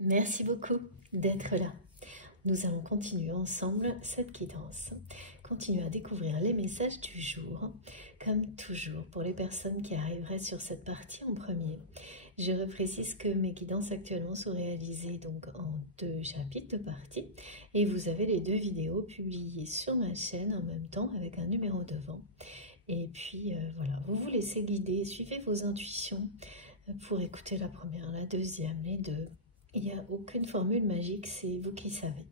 Merci beaucoup d'être là. Nous allons continuer ensemble cette guidance. Continuer à découvrir les messages du jour. Comme toujours, pour les personnes qui arriveraient sur cette partie en premier, je reprécise que mes guidances actuellement sont réalisées donc en 2 chapitres de partie. Et vous avez les 2 vidéos publiées sur ma chaîne en même temps avec un numéro devant. Et puis voilà, vous vous laissez guider, suivez vos intuitions pour écouter la première, la deuxième, les 2. Il n'y a aucune formule magique, c'est vous qui savez.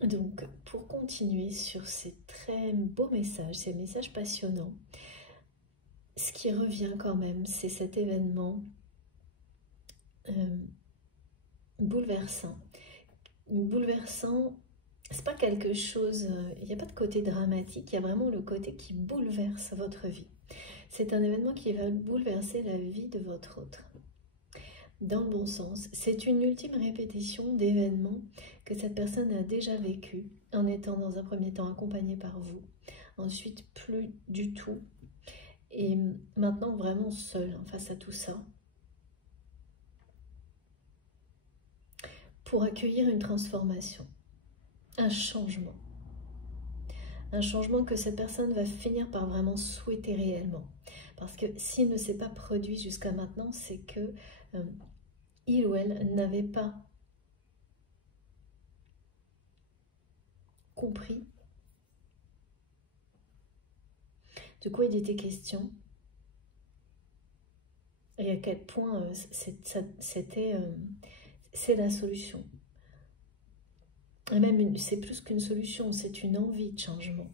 Donc, pour continuer sur ces très beaux messages, ces messages passionnants, ce qui revient quand même, c'est cet événement bouleversant. Bouleversant, c'est pas quelque chose, il n'y a pas de côté dramatique, il y a vraiment le côté qui bouleverse votre vie. C'est un événement qui va bouleverser la vie de votre autre. Dans le bon sens, c'est une ultime répétition d'événements que cette personne a déjà vécu en étant dans un premier temps accompagnée par vous, ensuite plus du tout, et maintenant vraiment seule face à tout ça, pour accueillir une transformation, un changement que cette personne va finir par vraiment souhaiter réellement. Parce que s'il ne s'est pas produit jusqu'à maintenant, c'est que il ou elle n'avait pas compris de quoi il était question et à quel point c'est la solution. Et même, c'est plus qu'une solution, c'est une envie de changement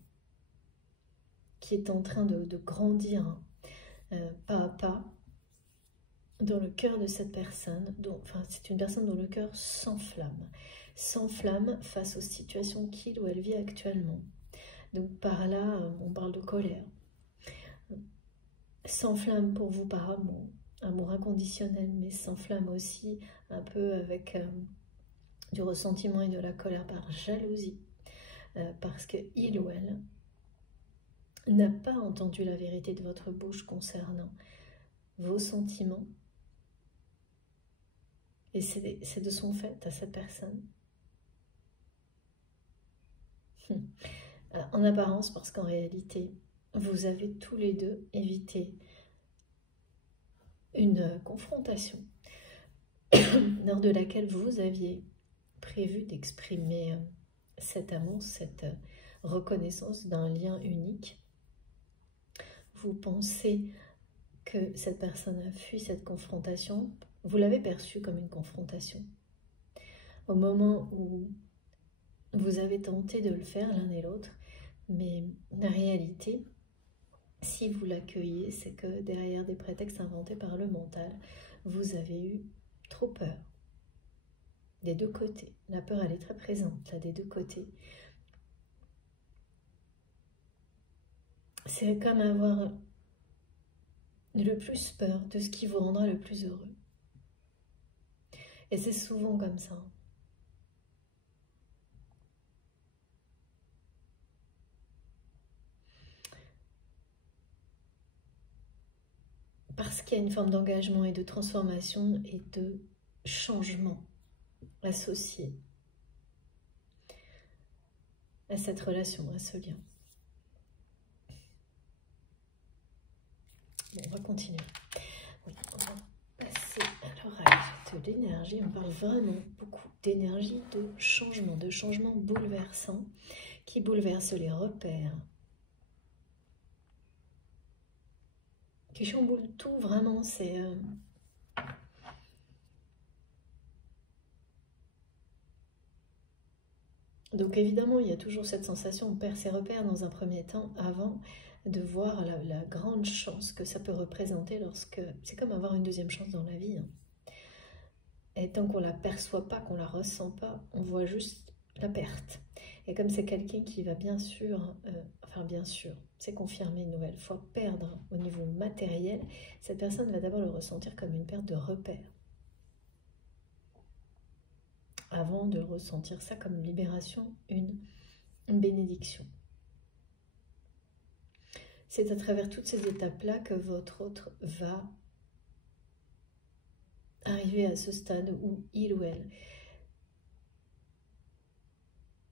qui est en train de grandir pas à pas dans le cœur de cette personne. C'est une personne dont le cœur s'enflamme face aux situations qu'il ou elle vit actuellement. Donc par là, on parle de colère. S'enflamme pour vous par amour, amour inconditionnel, mais s'enflamme aussi un peu avec du ressentiment et de la colère par jalousie, parce que il ou elle n'a pas entendu la vérité de votre bouche concernant vos sentiments, et c'est de son fait à cette personne. En apparence, parce qu'en réalité, vous avez tous les deux évité une confrontation lors de laquelle vous aviez prévu d'exprimer cet amour, cette reconnaissance d'un lien unique. Vous pensez que cette personne a fui cette confrontation, vous l'avez perçue comme une confrontation. Au moment où vous avez tenté de le faire l'un et l'autre, mais la réalité, si vous l'accueillez, c'est que derrière des prétextes inventés par le mental, vous avez eu trop peur. Des 2 côtés. La peur, elle est très présente, là, des 2 côtés. C'est comme avoir le plus peur de ce qui vous rendra le plus heureux. Et c'est souvent comme ça. Parce qu'il y a une forme d'engagement et de transformation et de changement associé à cette relation, à ce lien. Bon, on va continuer. Oui, on va passer à l'oracle de l'énergie. On parle vraiment beaucoup d'énergie, de changement bouleversant qui bouleverse les repères, qui chamboule tout vraiment. C'est donc évidemment, il y a toujours cette sensation, on perd ses repères dans un premier temps avant de voir la grande chance que ça peut représenter lorsque... C'est comme avoir une deuxième chance dans la vie. Et tant qu'on ne la perçoit pas, qu'on ne la ressent pas, on voit juste la perte. Et comme c'est quelqu'un qui va bien sûr, c'est confirmé une nouvelle fois, perdre au niveau matériel, cette personne va d'abord le ressentir comme une perte de repères, avant de ressentir ça comme une libération, une bénédiction. C'est à travers toutes ces étapes-là que votre autre va arrivé à ce stade où il ou elle,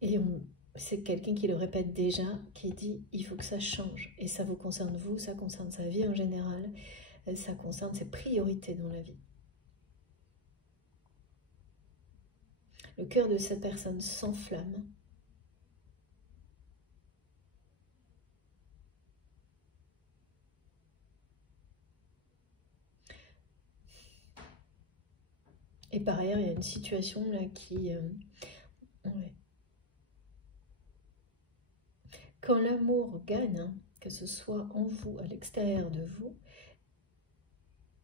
et c'est quelqu'un qui le répète déjà, qui dit il faut que ça change, et ça vous concerne vous, ça concerne sa vie en général, ça concerne ses priorités dans la vie. Le cœur de cette personne s'enflamme. Et par ailleurs, il y a une situation là qui... ouais. Quand l'amour gagne, hein, que ce soit en vous, à l'extérieur de vous,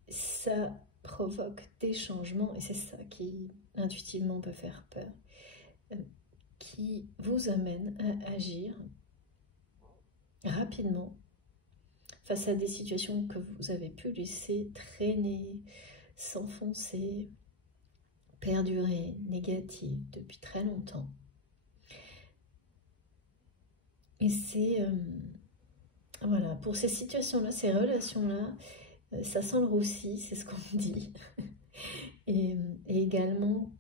ça provoque des changements, et c'est ça qui intuitivement peut faire peur, qui vous amène à agir rapidement face à des situations que vous avez pu laisser traîner, s'enfoncer, perdurer, négatives depuis très longtemps. Et c'est... voilà, pour ces situations-là, ces relations-là, ça sent le roussi, c'est ce qu'on dit. Et également,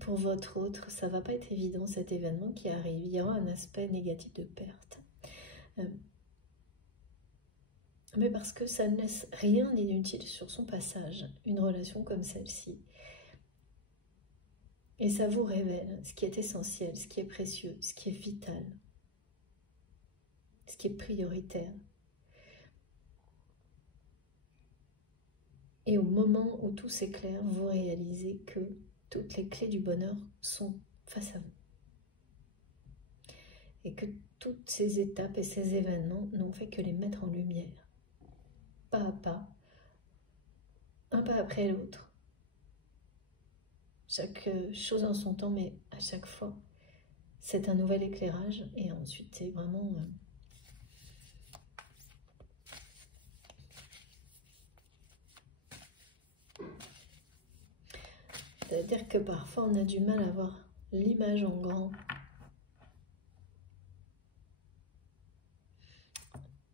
pour votre autre, ça va pas être évident cet événement qui arrive. Il y aura un aspect négatif de perte. Mais parce que ça ne laisse rien d'inutile sur son passage, une relation comme celle-ci. Et ça vous révèle ce qui est essentiel, ce qui est précieux, ce qui est vital, ce qui est prioritaire. Et au moment où tout s'éclaire, vous réalisez que toutes les clés du bonheur sont face à vous. Et que toutes ces étapes et ces événements n'ont fait que les mettre en lumière. Pas à pas, un pas après l'autre. Chaque chose en son temps, mais à chaque fois, c'est un nouvel éclairage. Et ensuite, c'est vraiment... c'est-à-dire que parfois, on a du mal à voir l'image en grand.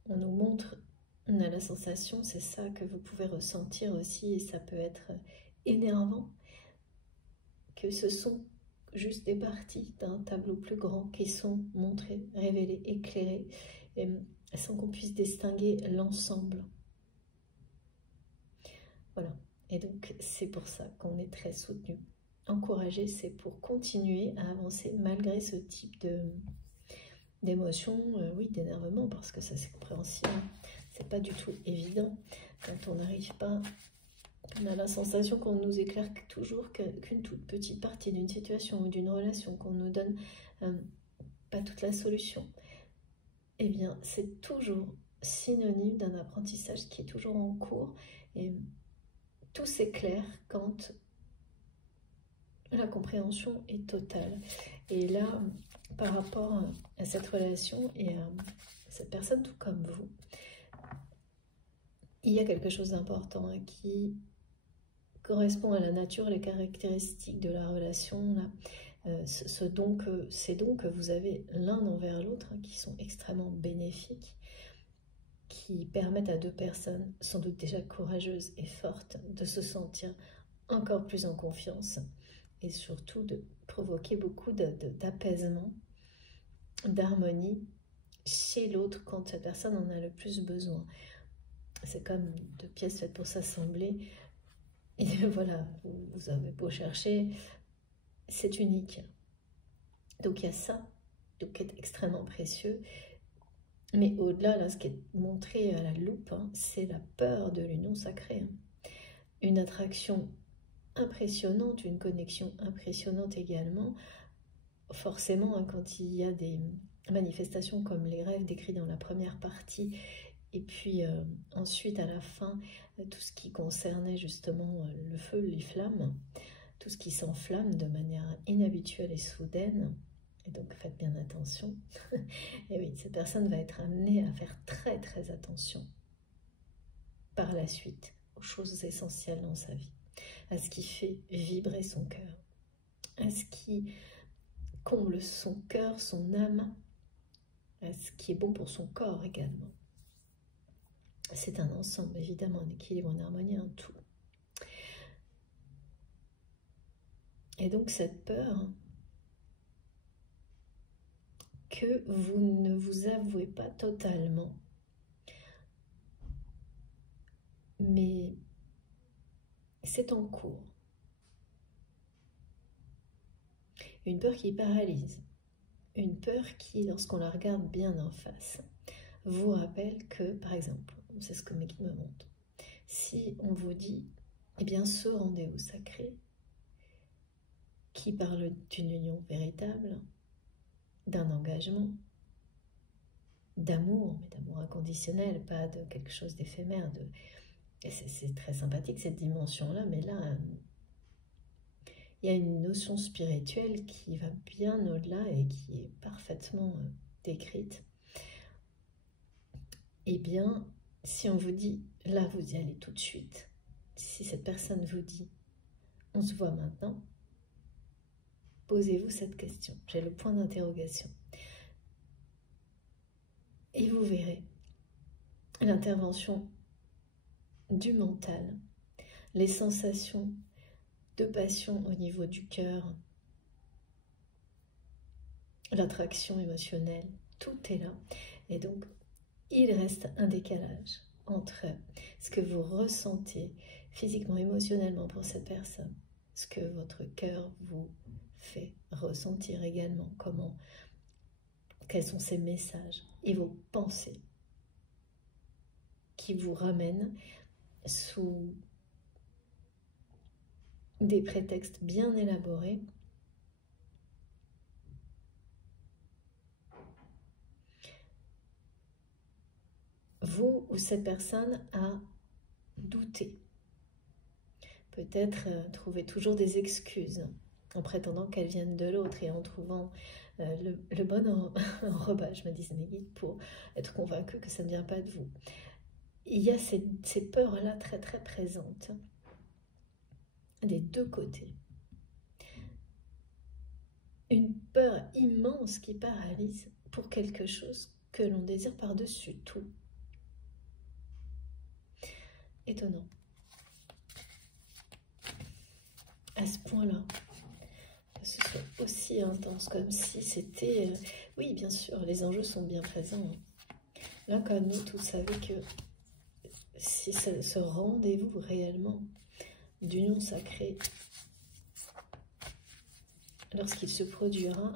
On nous montre, on a la sensation, c'est ça que vous pouvez ressentir aussi, et ça peut être énervant, que ce sont juste des parties d'un tableau plus grand qui sont montrées, révélées, éclairées, et sans qu'on puisse distinguer l'ensemble. Voilà, et donc c'est pour ça qu'on est très soutenu. Encouragé, c'est pour continuer à avancer malgré ce type d'émotion, oui, d'énervement, parce que ça c'est compréhensible. C'est pas du tout évident quand on n'arrive pas. On a la sensation qu'on nous éclaire toujours qu'une toute petite partie d'une situation ou d'une relation, qu'on nous donne pas toute la solution. Eh bien, c'est toujours synonyme d'un apprentissage qui est toujours en cours, et tout s'éclaire quand la compréhension est totale. Et là, par rapport à cette relation et à cette personne, tout comme vous, il y a quelque chose d'important qui correspond à la nature, les caractéristiques de la relation, là, ces dons que vous avez l'un envers l'autre, qui sont extrêmement bénéfiques, qui permettent à deux personnes, sans doute déjà courageuses et fortes, de se sentir encore plus en confiance, et surtout de provoquer beaucoup d'apaisement, d'harmonie chez l'autre quand cette personne en a le plus besoin. C'est comme deux pièces faites pour s'assembler. Et voilà, vous avez beau chercher, c'est unique. Donc il y a ça, donc qui est extrêmement précieux. Mais au-delà, là, ce qui est montré à la loupe, hein, c'est la peur de l'union sacrée. Hein. Une attraction impressionnante, une connexion impressionnante également. Forcément, hein, quand il y a des manifestations comme les rêves décrits dans la première partie, et puis ensuite à la fin, tout ce qui concernait justement le feu, les flammes, tout ce qui s'enflamme de manière inhabituelle et soudaine, et donc faites bien attention. Et oui, cette personne va être amenée à faire très très attention par la suite aux choses essentielles dans sa vie, à ce qui fait vibrer son cœur, à ce qui comble son cœur, son âme, à ce qui est bon pour son corps également. C'est un ensemble, évidemment, un équilibre, une harmonie, un tout. Et donc cette peur que vous ne vous avouez pas totalement, mais c'est en cours. Une peur qui paralyse, une peur qui, lorsqu'on la regarde bien en face, vous rappelle que, par exemple, c'est ce que mes guides me montrent, si on vous dit, eh bien ce rendez-vous sacré, qui parle d'une union véritable, d'un engagement, d'amour, mais d'amour inconditionnel, pas de quelque chose d'éphémère. Et c'est très sympathique cette dimension-là, mais là, il y a une notion spirituelle qui va bien au-delà et qui est parfaitement décrite. Eh bien, si on vous dit, là vous y allez tout de suite, si cette personne vous dit, on se voit maintenant, posez-vous cette question, j'ai le point d'interrogation. Et vous verrez l'intervention du mental, les sensations de passion au niveau du cœur, l'attraction émotionnelle, tout est là. Et donc, il reste un décalage entre ce que vous ressentez physiquement, émotionnellement pour cette personne, ce que votre cœur vous fait ressentir également, quels sont ces messages et vos pensées qui vous ramènent sous des prétextes bien élaborés vous ou cette personne a douté. Peut-être trouver toujours des excuses en prétendant qu'elles viennent de l'autre et en trouvant le bon enrobage, me disent mes guides, pour être convaincu que ça ne vient pas de vous. Il y a ces peurs-là très très présentes des deux côtés. Une peur immense qui paralyse pour quelque chose que l'on désire par-dessus tout. Étonnant. À ce point-là, que ce soit aussi intense, comme si c'était... oui, bien sûr, les enjeux sont bien présents. L'un comme l'autre, vous savez que si ce rendez-vous réellement d'union sacrée, lorsqu'il se produira,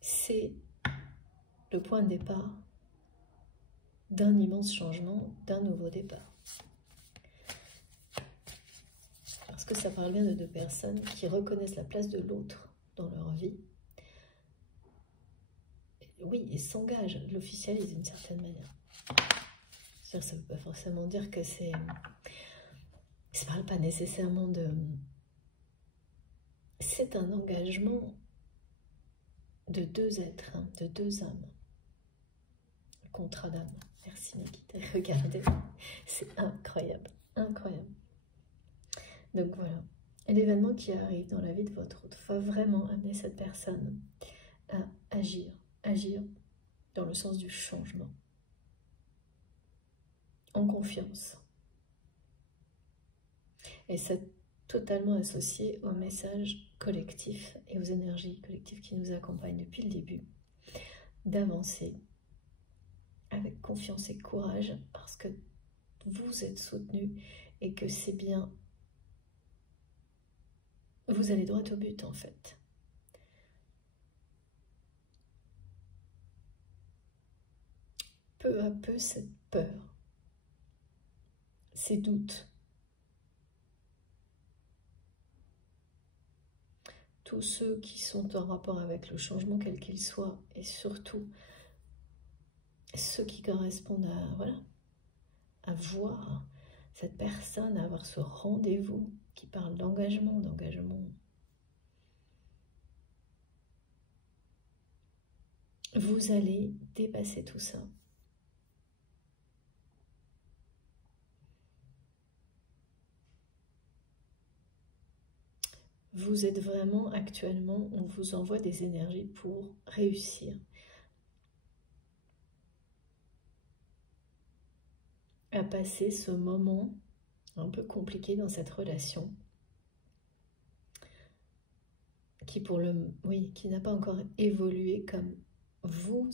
c'est le point de départ d'un immense changement, d'un nouveau départ. Parce que ça parle bien de deux personnes qui reconnaissent la place de l'autre dans leur vie. Oui, et s'engagent, l'officialisent d'une certaine manière. Ça ne veut pas forcément dire que c'est... Ça ne parle pas nécessairement de... C'est un engagement de deux êtres, hein, de deux âmes. Contrat d'âme. Merci Nikita. Regardez, c'est incroyable, incroyable. Donc voilà, l'événement qui arrive dans la vie de votre autre va vraiment amener cette personne à agir dans le sens du changement, en confiance. Et c'est totalement associé au message collectif et aux énergies collectives qui nous accompagnent depuis le début, d'avancer avec confiance et courage parce que vous êtes soutenu et que c'est bien, vous allez droit au but en fait. Peu à peu, cette peur, ces doutes, tous ceux qui sont en rapport avec le changement quel qu'il soit, et surtout ceux qui correspondent à, voilà, à voir cette personne, à avoir ce rendez-vous qui parle d'engagement, vous allez dépasser tout ça. Vous êtes vraiment actuellement, on vous envoie des énergies pour réussir à passer ce moment un peu compliqué dans cette relation. qui n'a pas encore évolué comme vous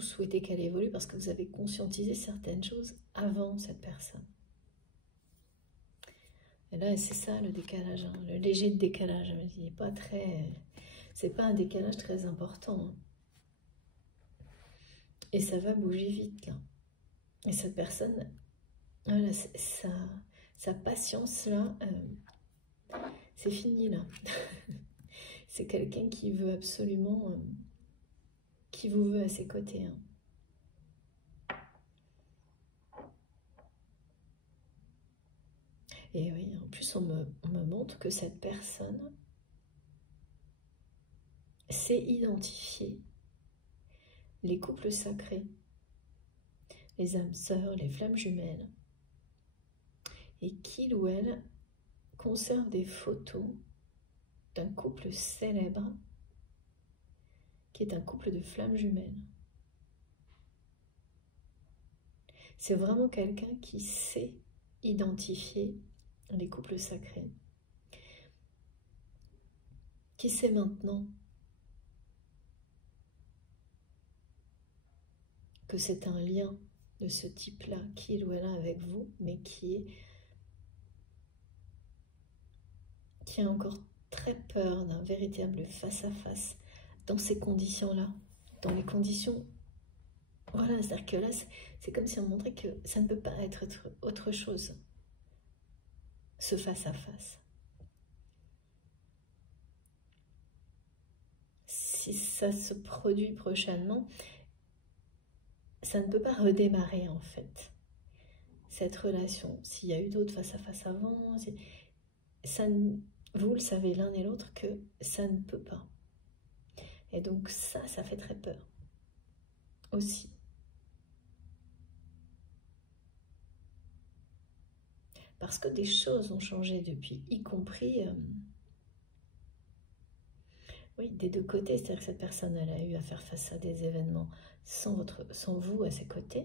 souhaitez qu'elle évolue parce que vous avez conscientisé certaines choses avant cette personne. Et là, c'est ça le décalage, hein, le léger décalage. C'est pas un décalage très important. Hein. Et ça va bouger vite là. Et cette personne, voilà, sa patience là, c'est fini là. C'est quelqu'un qui veut absolument, qui vous veut à ses côtés. Hein. Et oui, en plus on me montre que cette personne sait identifier les couples sacrés, les âmes sœurs, les flammes jumelles, et qu'il ou elle conserve des photos d'un couple célèbre qui est un couple de flammes jumelles. C'est vraiment quelqu'un qui sait identifier les couples sacrés, qui sait maintenant que c'est un lien de ce type-là qu'il ou elle a avec vous, mais qui a encore très peur d'un véritable face-à-face dans ces conditions-là, dans les conditions... Voilà, c'est-à-dire que là, c'est comme si on montrait que ça ne peut pas être autre chose, ce face-à-face. Si ça se produit prochainement, ça ne peut pas redémarrer en fait, cette relation. S'il y a eu d'autres face-à-face avant, vous le savez l'un et l'autre que ça ne peut pas. Et donc ça fait très peur aussi. Parce que des choses ont changé depuis, y compris, oui, des deux côtés. C'est-à-dire que cette personne, elle a eu à faire face à des événements sans vous à ses côtés.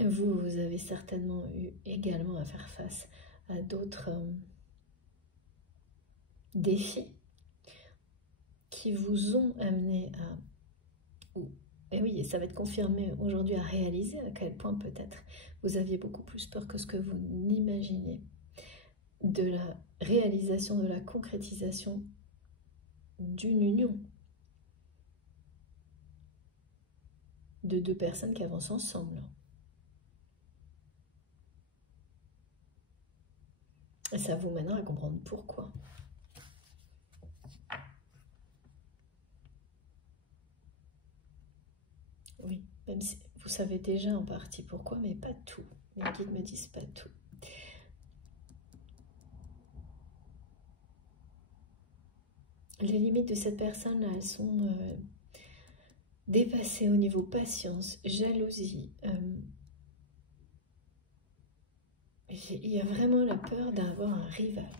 Vous avez certainement eu également à faire face à d'autres défis qui vous ont amené à... Et oui, et ça va être confirmé aujourd'hui à réaliser à quel point peut-être vous aviez beaucoup plus peur que ce que vous n'imaginez de la réalisation, de la concrétisation d'une union de deux personnes qui avancent ensemble. Et ça vous mènera à comprendre pourquoi. Oui, même si vous savez déjà en partie pourquoi, mais pas tout. Les guides me disent pas tout. Les limites de cette personne-là, elles sont dépassées au niveau patience, jalousie. Il y a vraiment la peur d'avoir un rival.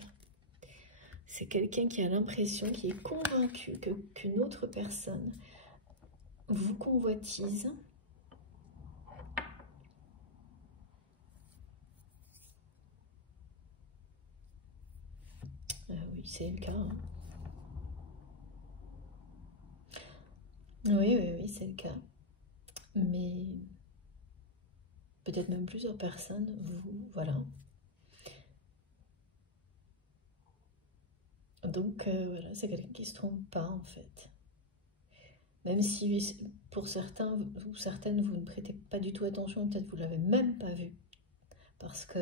C'est quelqu'un qui a l'impression, qui est convaincu qu'une autre personne vous convoitise. Oui, c'est le cas. Hein. Oui, c'est le cas. Mais peut-être même plusieurs personnes, voilà. Donc voilà, c'est quelqu'un qui ne se trompe pas en fait. Même si pour certains ou certaines, vous ne prêtez pas du tout attention, peut-être vous ne l'avez même pas vu. Parce que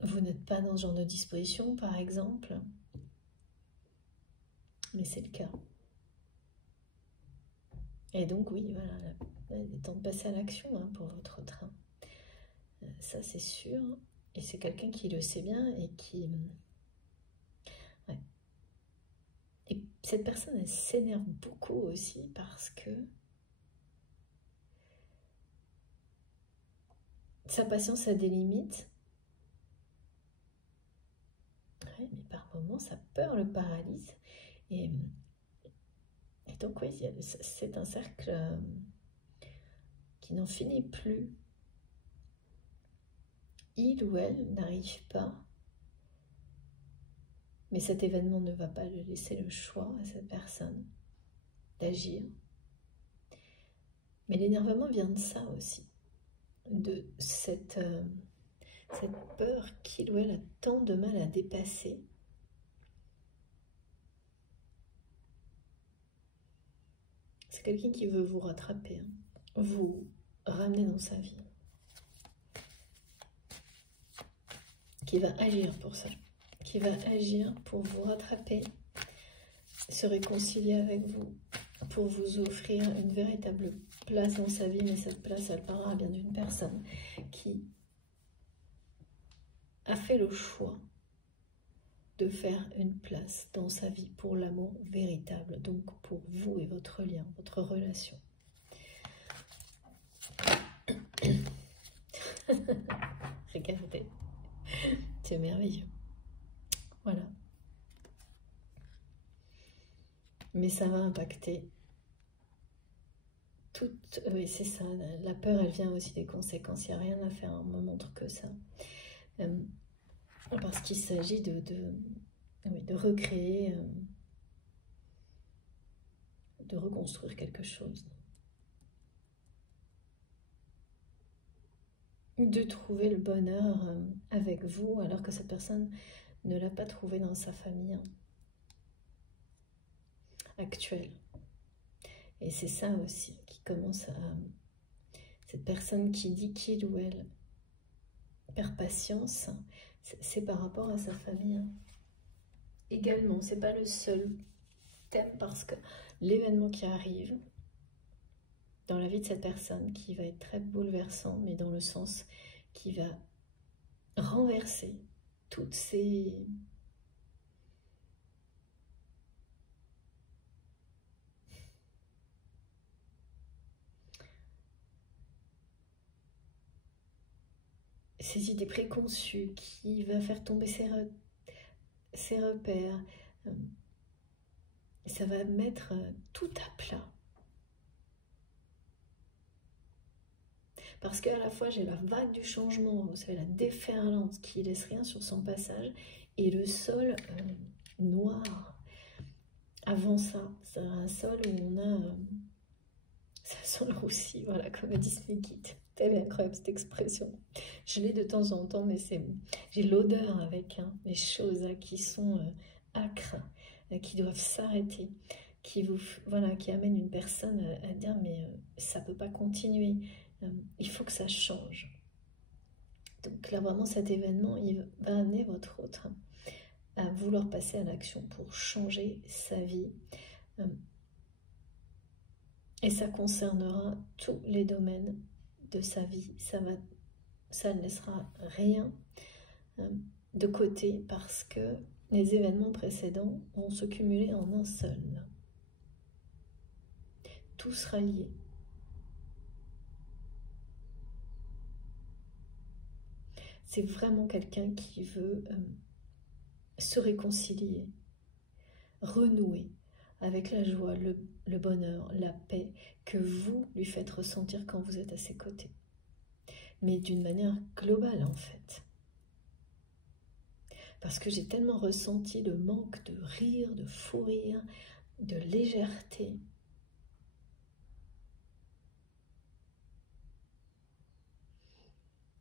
vous n'êtes pas dans ce genre de disposition, par exemple. Mais c'est le cas. Et donc oui, voilà, il est temps de passer à l'action hein, pour votre train. Ça c'est sûr. Et c'est quelqu'un qui le sait bien et qui... Ouais. Et cette personne, elle s'énerve beaucoup aussi parce que sa patience a des limites. Ouais, mais par moments, sa peur le paralyse. Et Et donc oui, c'est un cercle qui n'en finit plus. Il ou elle n'arrive pas, mais cet événement ne va pas lui laisser le choix à cette personne d'agir. Mais l'énervement vient de ça aussi, de cette peur qu'il ou elle a tant de mal à dépasser. C'est quelqu'un qui veut vous rattraper, hein, vous ramener dans sa vie, qui va agir pour ça, qui va agir pour vous rattraper, se réconcilier avec vous, pour vous offrir une véritable place dans sa vie, mais cette place, elle parlera bien d'une personne qui a fait le choix de faire une place dans sa vie pour l'amour véritable, donc pour vous et votre lien, votre relation. Regardez, c'est merveilleux. Voilà. Mais ça va impacter toute... Oui, c'est ça, la peur, elle vient aussi des conséquences, il n'y a rien à faire, on me montre que ça. Parce qu'il s'agit de recréer, de reconstruire quelque chose. De trouver le bonheur avec vous, alors que cette personne ne l'a pas trouvé dans sa famille actuelle. Et c'est ça aussi qui commence à... Cette personne qui dit qu'il ou elle perd patience, c'est par rapport à sa famille. Également, c'est pas le seul thème, parce que l'événement qui arrive dans la vie de cette personne, qui va être très bouleversant, mais dans le sens qui va renverser toutes ces... ces idées préconçues, qui va faire tomber ses repères. Ça va mettre tout à plat. Parce qu'à la fois, j'ai la vague du changement, vous savez, la déferlante qui laisse rien sur son passage, et le sol noir. Avant ça, c'est un sol où on a... c'est un sol roussi, voilà, comme Disney Kid. Elle est incroyable cette expression. Je l'ai de temps en temps, mais j'ai l'odeur avec les choses qui sont âcres, qui doivent s'arrêter, qui amènent une personne à dire mais ça peut pas continuer, il faut que ça change. Donc là vraiment cet événement, il va amener votre autre à vouloir passer à l'action pour changer sa vie. Et ça concernera tous les domaines de sa vie. Ça ne laissera rien de côté, parce que les événements précédents vont se cumuler en un seul. Tout sera lié. C'est vraiment quelqu'un qui veut se réconcilier, renouer avec la joie, le bonheur, la paix que vous lui faites ressentir quand vous êtes à ses côtés. Mais d'une manière globale en fait. Parce que j'ai tellement ressenti le manque de rire, de fou rire, de légèreté.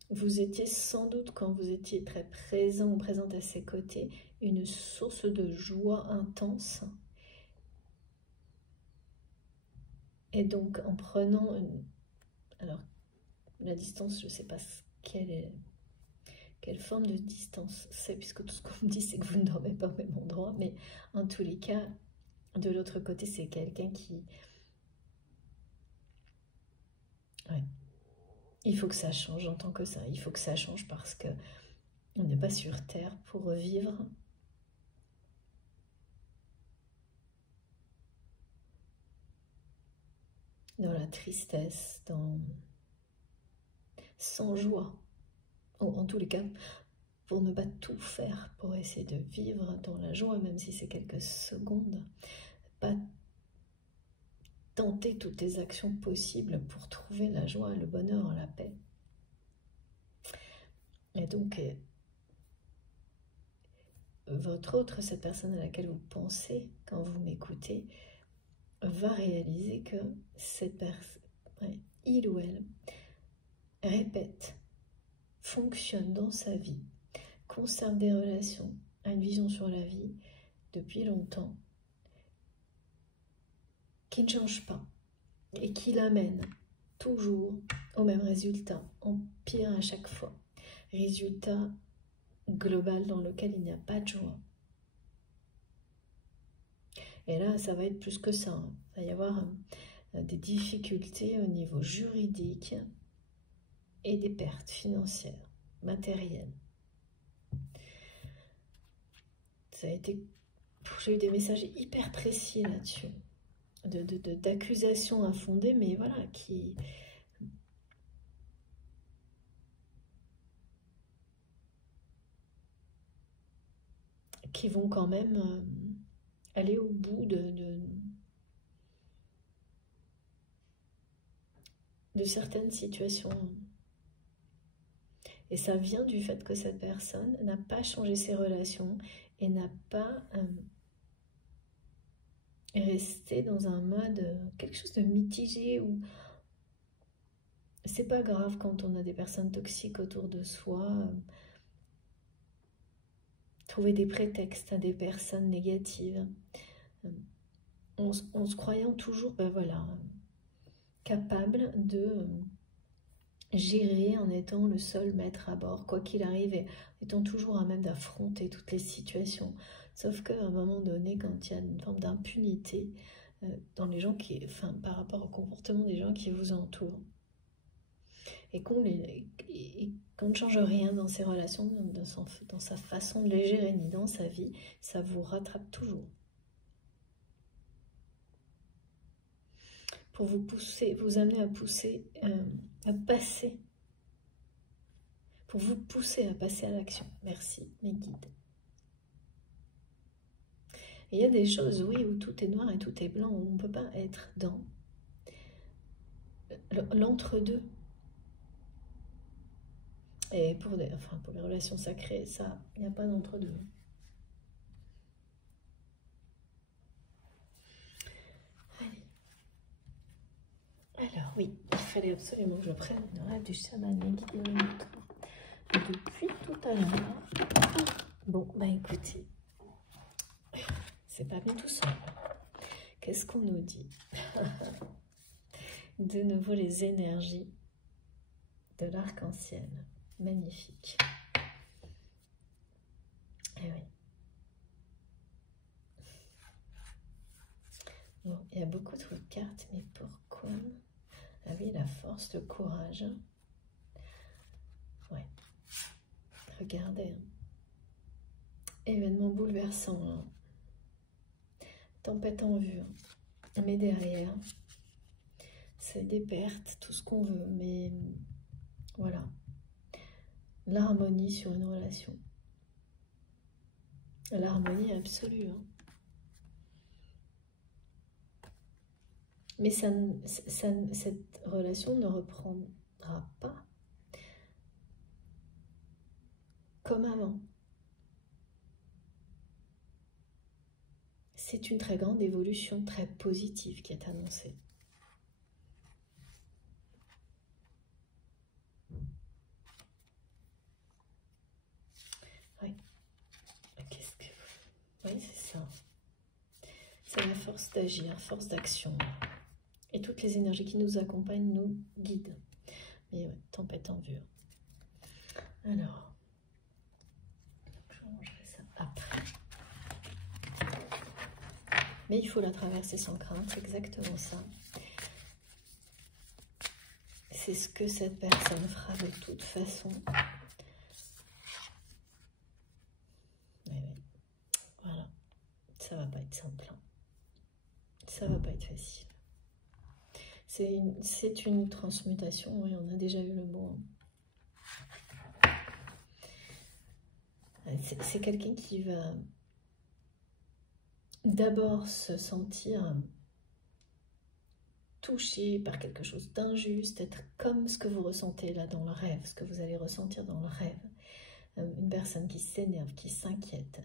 Vous étiez sans doute, quand vous étiez très présent ou présente à ses côtés, une source de joie intense. Et donc en prenant alors la distance, je ne sais pas quelle forme de distance c'est, puisque tout ce qu'on me dit c'est que vous ne dormez pas au même endroit, mais en tous les cas, de l'autre côté, c'est quelqu'un qui... Ouais. Il faut que ça change en tant que ça, il faut que ça change parce que on n'est pas sur Terre pour vivre dans la tristesse, sans joie, ou en tous les cas, pour ne pas tout faire pour essayer de vivre dans la joie, même si c'est quelques secondes, pas tenter toutes les actions possibles pour trouver la joie, le bonheur, la paix. Et donc, votre autre, cette personne à laquelle vous pensez quand vous m'écoutez, va réaliser que cette personne, il ou elle, répète, fonctionne dans sa vie, conserve des relations, a une vision sur la vie depuis longtemps, qui ne change pas et qui l'amène toujours au même résultat, en pire à chaque fois. Résultat global dans lequel il n'y a pas de joie. Et là, ça va être plus que ça. Il va y avoir des difficultés au niveau juridique et des pertes financières, matérielles. Ça a été... J'ai eu des messages hyper précis là-dessus, d'accusations infondées, mais voilà, qui vont quand même aller au bout de certaines situations. Et ça vient du fait que cette personne n'a pas changé ses relations et n'a pas resté dans un mode, quelque chose de mitigé, ou c'est pas grave quand on a des personnes toxiques autour de soi, trouver des prétextes à des personnes négatives, en se croyant toujours, ben voilà, capable de gérer en étant le seul maître à bord, quoi qu'il arrive, et étant toujours à même d'affronter toutes les situations. Sauf qu'à un moment donné, quand il y a une forme d'impunité dans les gens par rapport au comportement des gens qui vous entourent, et qu'on ne change rien dans ses relations, dans sa façon de les gérer, ni dans sa vie, ça vous rattrape toujours. Pour vous pousser, vous amener à pousser, à passer, pour vous pousser à passer à l'action. Merci, mes guides. Et il y a des choses, oui, où tout est noir et tout est blanc, où on ne peut pas être dans l'entre-deux. Et pour les relations sacrées, ça, il n'y a pas d'entre-deux. Alors oui, il fallait absolument que je prenne le rêve du chaman, mes guides et mes mentors. Depuis tout à l'heure. Bon, bah écoutez, c'est pas bien tout seul. Qu'est-ce qu'on nous dit? De nouveau les énergies de l'arc-en-ciel. Magnifique. Eh oui. Bon, il y a beaucoup de cartes, mais pourquoi? Ah oui, la force, le courage. Ouais. Regardez. Événement bouleversant. Hein. Tempête en vue. Mais derrière, c'est des pertes, tout ce qu'on veut. Mais voilà. L'harmonie sur une relation. L'harmonie absolue. Hein. Mais cette relation ne reprendra pas comme avant. C'est une très grande évolution, très positive qui est annoncée. Oui. Qu'est-ce que... Oui, c'est ça. C'est la force d'agir, force d'action. Et toutes les énergies qui nous accompagnent nous guident. Mais ouais, tempête en vue. Alors, je rangerai ça après. Mais il faut la traverser sans crainte, c'est exactement ça. C'est ce que cette personne fera de toute façon. Oui. Voilà, ça va pas être simple. Hein. Ça va pas être facile. C'est une transmutation, oui, on a déjà eu le mot. C'est quelqu'un qui va d'abord se sentir touché par quelque chose d'injuste, être comme ce que vous ressentez là dans le rêve, ce que vous allez ressentir dans le rêve. Une personne qui s'énerve, qui s'inquiète,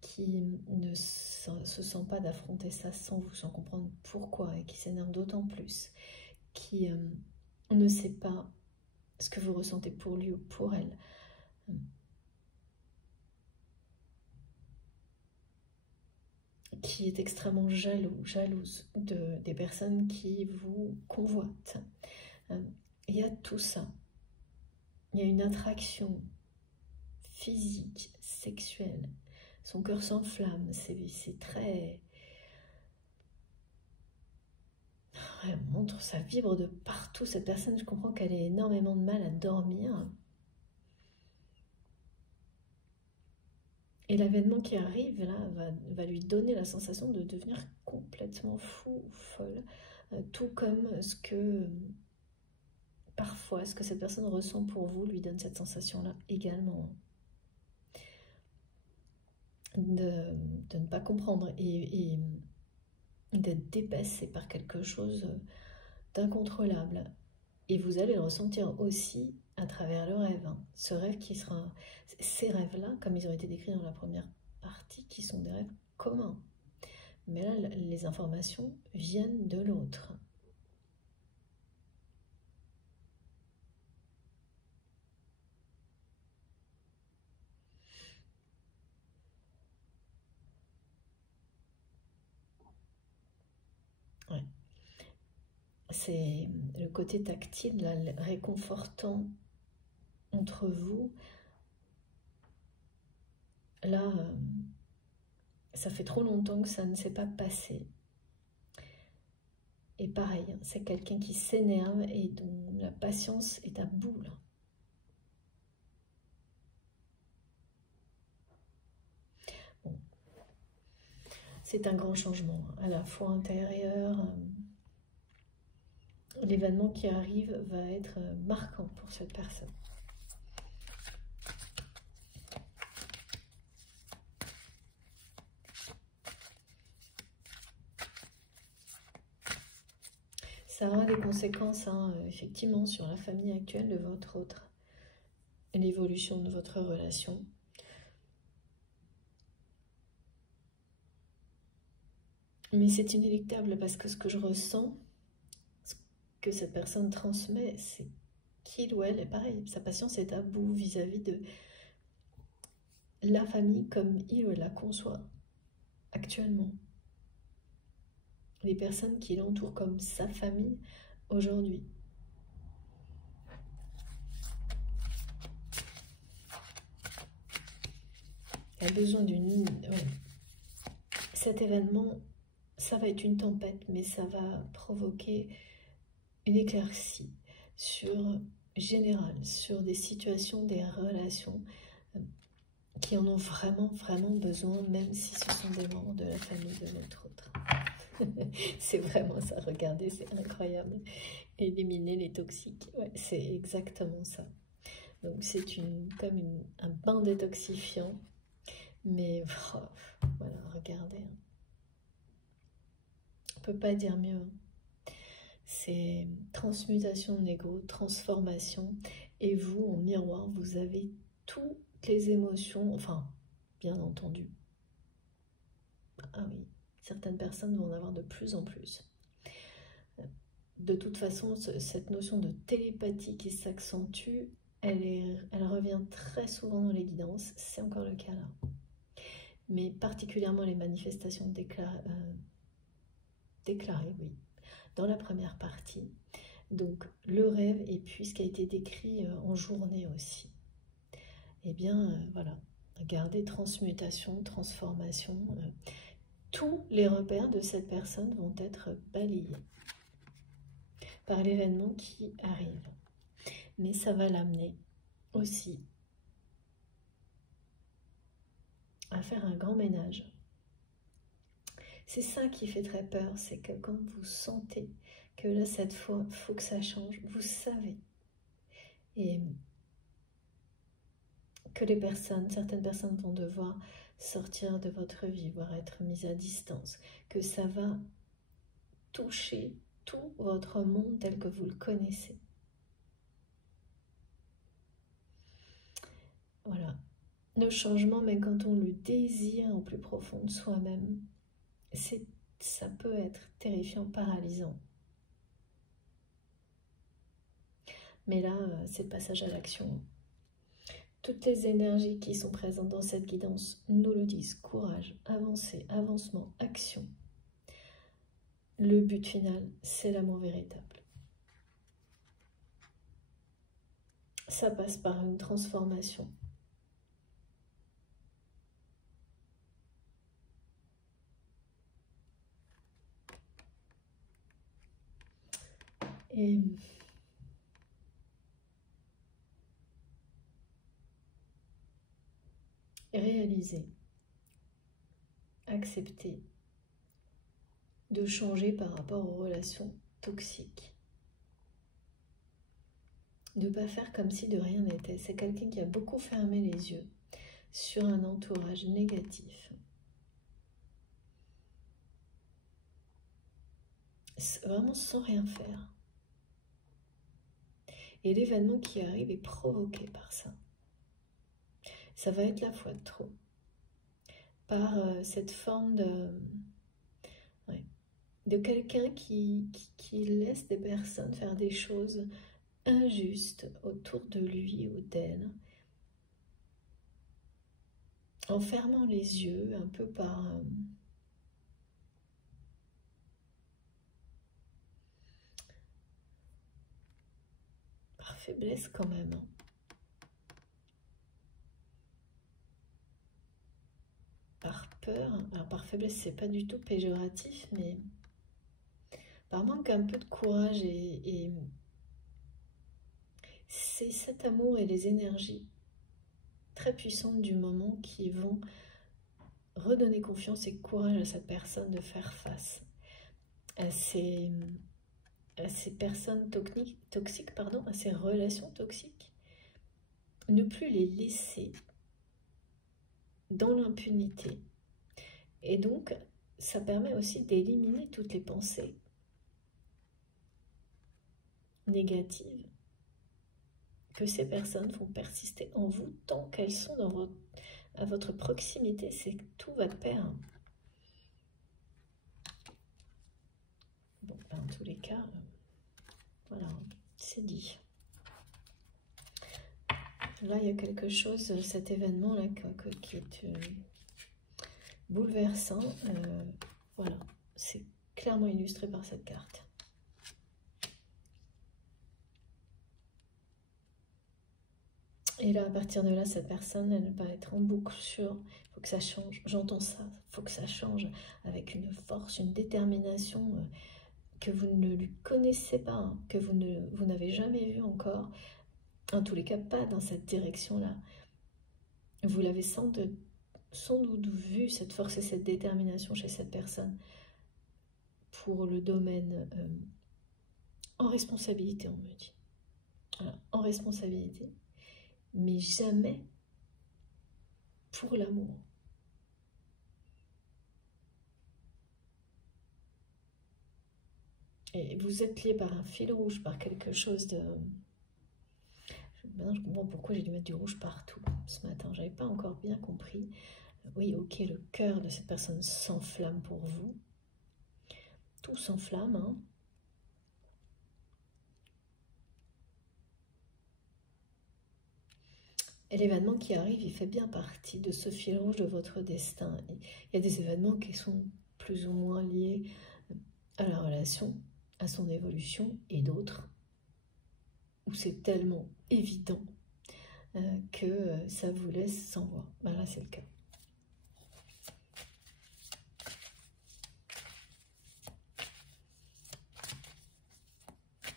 qui ne se sent pas d'affronter ça sans comprendre pourquoi, et qui s'énerve d'autant plus, qui ne sait pas ce que vous ressentez pour lui ou pour elle. Qui est extrêmement jalouse des personnes qui vous convoitent. Il y a tout ça. Il y a une attraction physique, sexuelle. Son cœur s'enflamme, c'est très... Elle montre, ça vibre de partout. Cette personne, je comprends qu'elle ait énormément de mal à dormir. Et l'avènement qui arrive, là, va lui donner la sensation de devenir complètement fou ou folle. Tout comme parfois, ce que cette personne ressent pour vous lui donne cette sensation-là également. De ne pas comprendre et d'être dépassé par quelque chose d'incontrôlable. Et vous allez le ressentir aussi à travers le rêve. Ce rêve qui sera... Ces rêves-là, comme ils ont été décrits dans la première partie, qui sont des rêves communs. Mais là, les informations viennent de l'autre. Ouais. C'est le côté tactile, là, réconfortant entre vous. Là, ça fait trop longtemps que ça ne s'est pas passé. Et pareil, c'est quelqu'un qui s'énerve et dont la patience est à bout. Là. Bon. C'est un grand changement, à la fois intérieur. L'événement qui arrive va être marquant pour cette personne. Ça aura des conséquences, effectivement, sur la famille actuelle de votre autre, et l'évolution de votre relation. Mais c'est inéluctable parce que ce que je ressens, ce que cette personne transmet, c'est qu'il ou elle est pareil. Sa patience est à bout vis-à-vis de la famille comme il ou elle la conçoit actuellement. Les personnes qui l'entourent comme sa famille aujourd'hui. Elle a besoin d'une... Ouais. Cet événement, ça va être une tempête, mais ça va provoquer une éclaircie générale sur des situations, des relations qui en ont vraiment, vraiment besoin, même si ce sont des membres de la famille de notre autre. C'est vraiment ça, regardez, c'est incroyable. Éliminer les toxiques, ouais, c'est exactement ça. Donc c'est comme un bain détoxifiant, mais oh, voilà, regardez. On ne peut pas dire mieux. C'est transmutation de l'ego, transformation, et vous, en miroir, vous avez toutes les émotions, enfin, bien entendu. Ah oui, certaines personnes vont en avoir de plus en plus. De toute façon, cette notion de télépathie qui s'accentue, elle revient très souvent dans les guidances, c'est encore le cas là. Mais particulièrement les manifestations déclarées, oui, dans la première partie. Donc le rêve et puis ce qui a été décrit en journée aussi. Eh bien, voilà, regardez, transmutation, transformation, tous les repères de cette personne vont être balayés par l'événement qui arrive. Mais ça va l'amener aussi à faire un grand ménage. C'est ça qui fait très peur, c'est que quand vous sentez que là, cette fois, il faut que ça change, vous savez. Et que certaines personnes vont devoir sortir de votre vie, voire être mises à distance, que ça va toucher tout votre monde tel que vous le connaissez. Voilà. Le changement, mais quand on le désire au plus profond de soi-même, ça peut être terrifiant, paralysant. Mais là, c'est le passage à l'action. Toutes les énergies qui sont présentes dans cette guidance nous le disent. Courage, avancée, avancement, action. Le but final, c'est l'amour véritable. Ça passe par une transformation. Et réaliser, accepter de changer par rapport aux relations toxiques. De ne pas faire comme si de rien n'était. C'est quelqu'un qui a beaucoup fermé les yeux sur un entourage négatif. Vraiment sans rien faire. Et l'événement qui arrive est provoqué par ça. Ça va être la fois de trop. Par cette forme de quelqu'un qui laisse des personnes faire des choses injustes autour de lui ou d'elle, en fermant les yeux un peu par faiblesse quand même. Par peur, alors par faiblesse c'est pas du tout péjoratif, mais par manque un peu de courage et c'est cet amour et les énergies très puissantes du moment qui vont redonner confiance et courage à cette personne de faire face à ces personnes toxiques, à ces relations toxiques. Ne plus les laisser dans l'impunité. Et donc, ça permet aussi d'éliminer toutes les pensées négatives que ces personnes font persister en vous tant qu'elles sont à votre proximité. C'est que tout va de pair. Bon, en tous les cas, voilà, c'est dit. Là, il y a quelque chose, cet événement-là, qui est bouleversant. Voilà, c'est clairement illustré par cette carte. Et là, à partir de là, cette personne, elle va être en boucle sur « faut que ça change, j'entends ça, faut que ça change », avec une force, une détermination que vous ne lui connaissez pas, hein, que vous n'avez jamais vu encore, en tous les cas pas dans cette direction-là. Vous l'avez sans doute vu, cette force et cette détermination chez cette personne pour le domaine en responsabilité, on me dit. Voilà, en responsabilité, mais jamais pour l'amour. Et vous êtes lié par un fil rouge, par quelque chose de... Maintenant, je comprends pourquoi j'ai dû mettre du rouge partout ce matin. Je n'avais pas encore bien compris. Oui, ok, le cœur de cette personne s'enflamme pour vous. Tout s'enflamme, hein. Et l'événement qui arrive, il fait bien partie de ce fil rouge de votre destin. Il y a des événements qui sont plus ou moins liés à la relation, à son évolution, et d'autres où c'est tellement évident que ça vous laisse sans voix. Ben là, c'est le cas.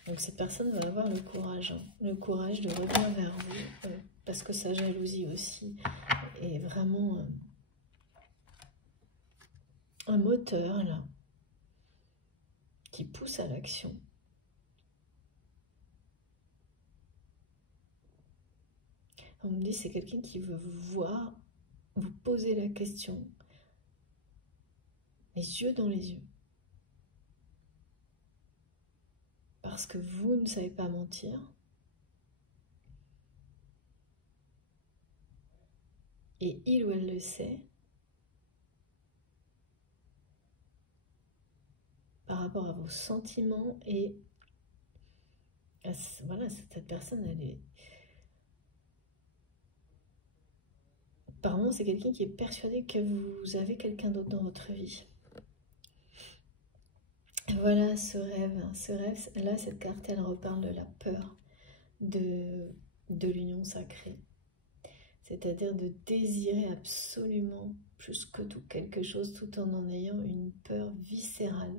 Donc cette personne va avoir le courage de revenir vers vous, parce que sa jalousie aussi est vraiment un moteur là, qui pousse à l'action. On me dit c'est quelqu'un qui veut vous voir, vous poser la question, les yeux dans les yeux. parce que vous ne savez pas mentir. Et il ou elle le sait. Par rapport à vos sentiments et voilà, cette personne, elle est... Apparemment, c'est quelqu'un qui est persuadé que vous avez quelqu'un d'autre dans votre vie. Voilà ce rêve, là, cette carte, elle reparle de la peur de l'union sacrée. C'est-à-dire de désirer absolument plus que tout quelque chose tout en ayant une peur viscérale,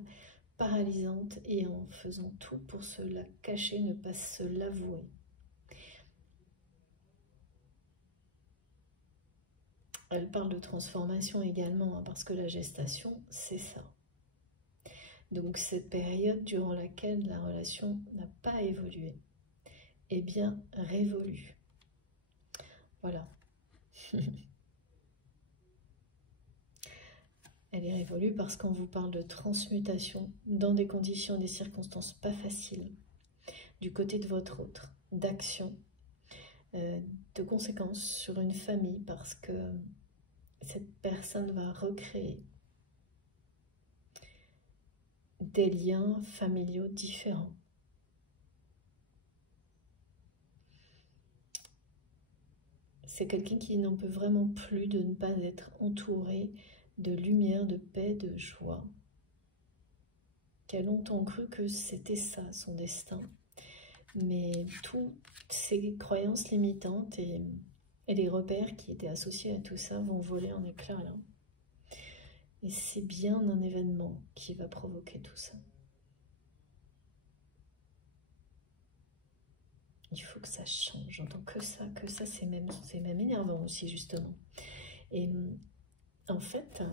paralysante et en faisant tout pour se la cacher, ne pas se l'avouer. Elle parle de transformation également, hein, parce que la gestation, c'est ça. Donc cette période durant laquelle la relation n'a pas évolué, est bien révolue. Voilà. Elle est révolue parce qu'on vous parle de transmutation dans des conditions, des circonstances pas faciles, du côté de votre autre, d'action, de conséquences sur une famille, parce que cette personne va recréer des liens familiaux différents. C'est quelqu'un qui n'en peut vraiment plus de ne pas être entouré de lumière, de paix, de joie, qui a longtemps cru que c'était ça, son destin. Mais toutes ces croyances limitantes et les repères qui étaient associés à tout ça vont voler en éclats là. Et c'est bien un événement qui va provoquer tout ça. Il faut que ça change. J'entends que ça, c'est même énervant aussi, justement. Et en fait,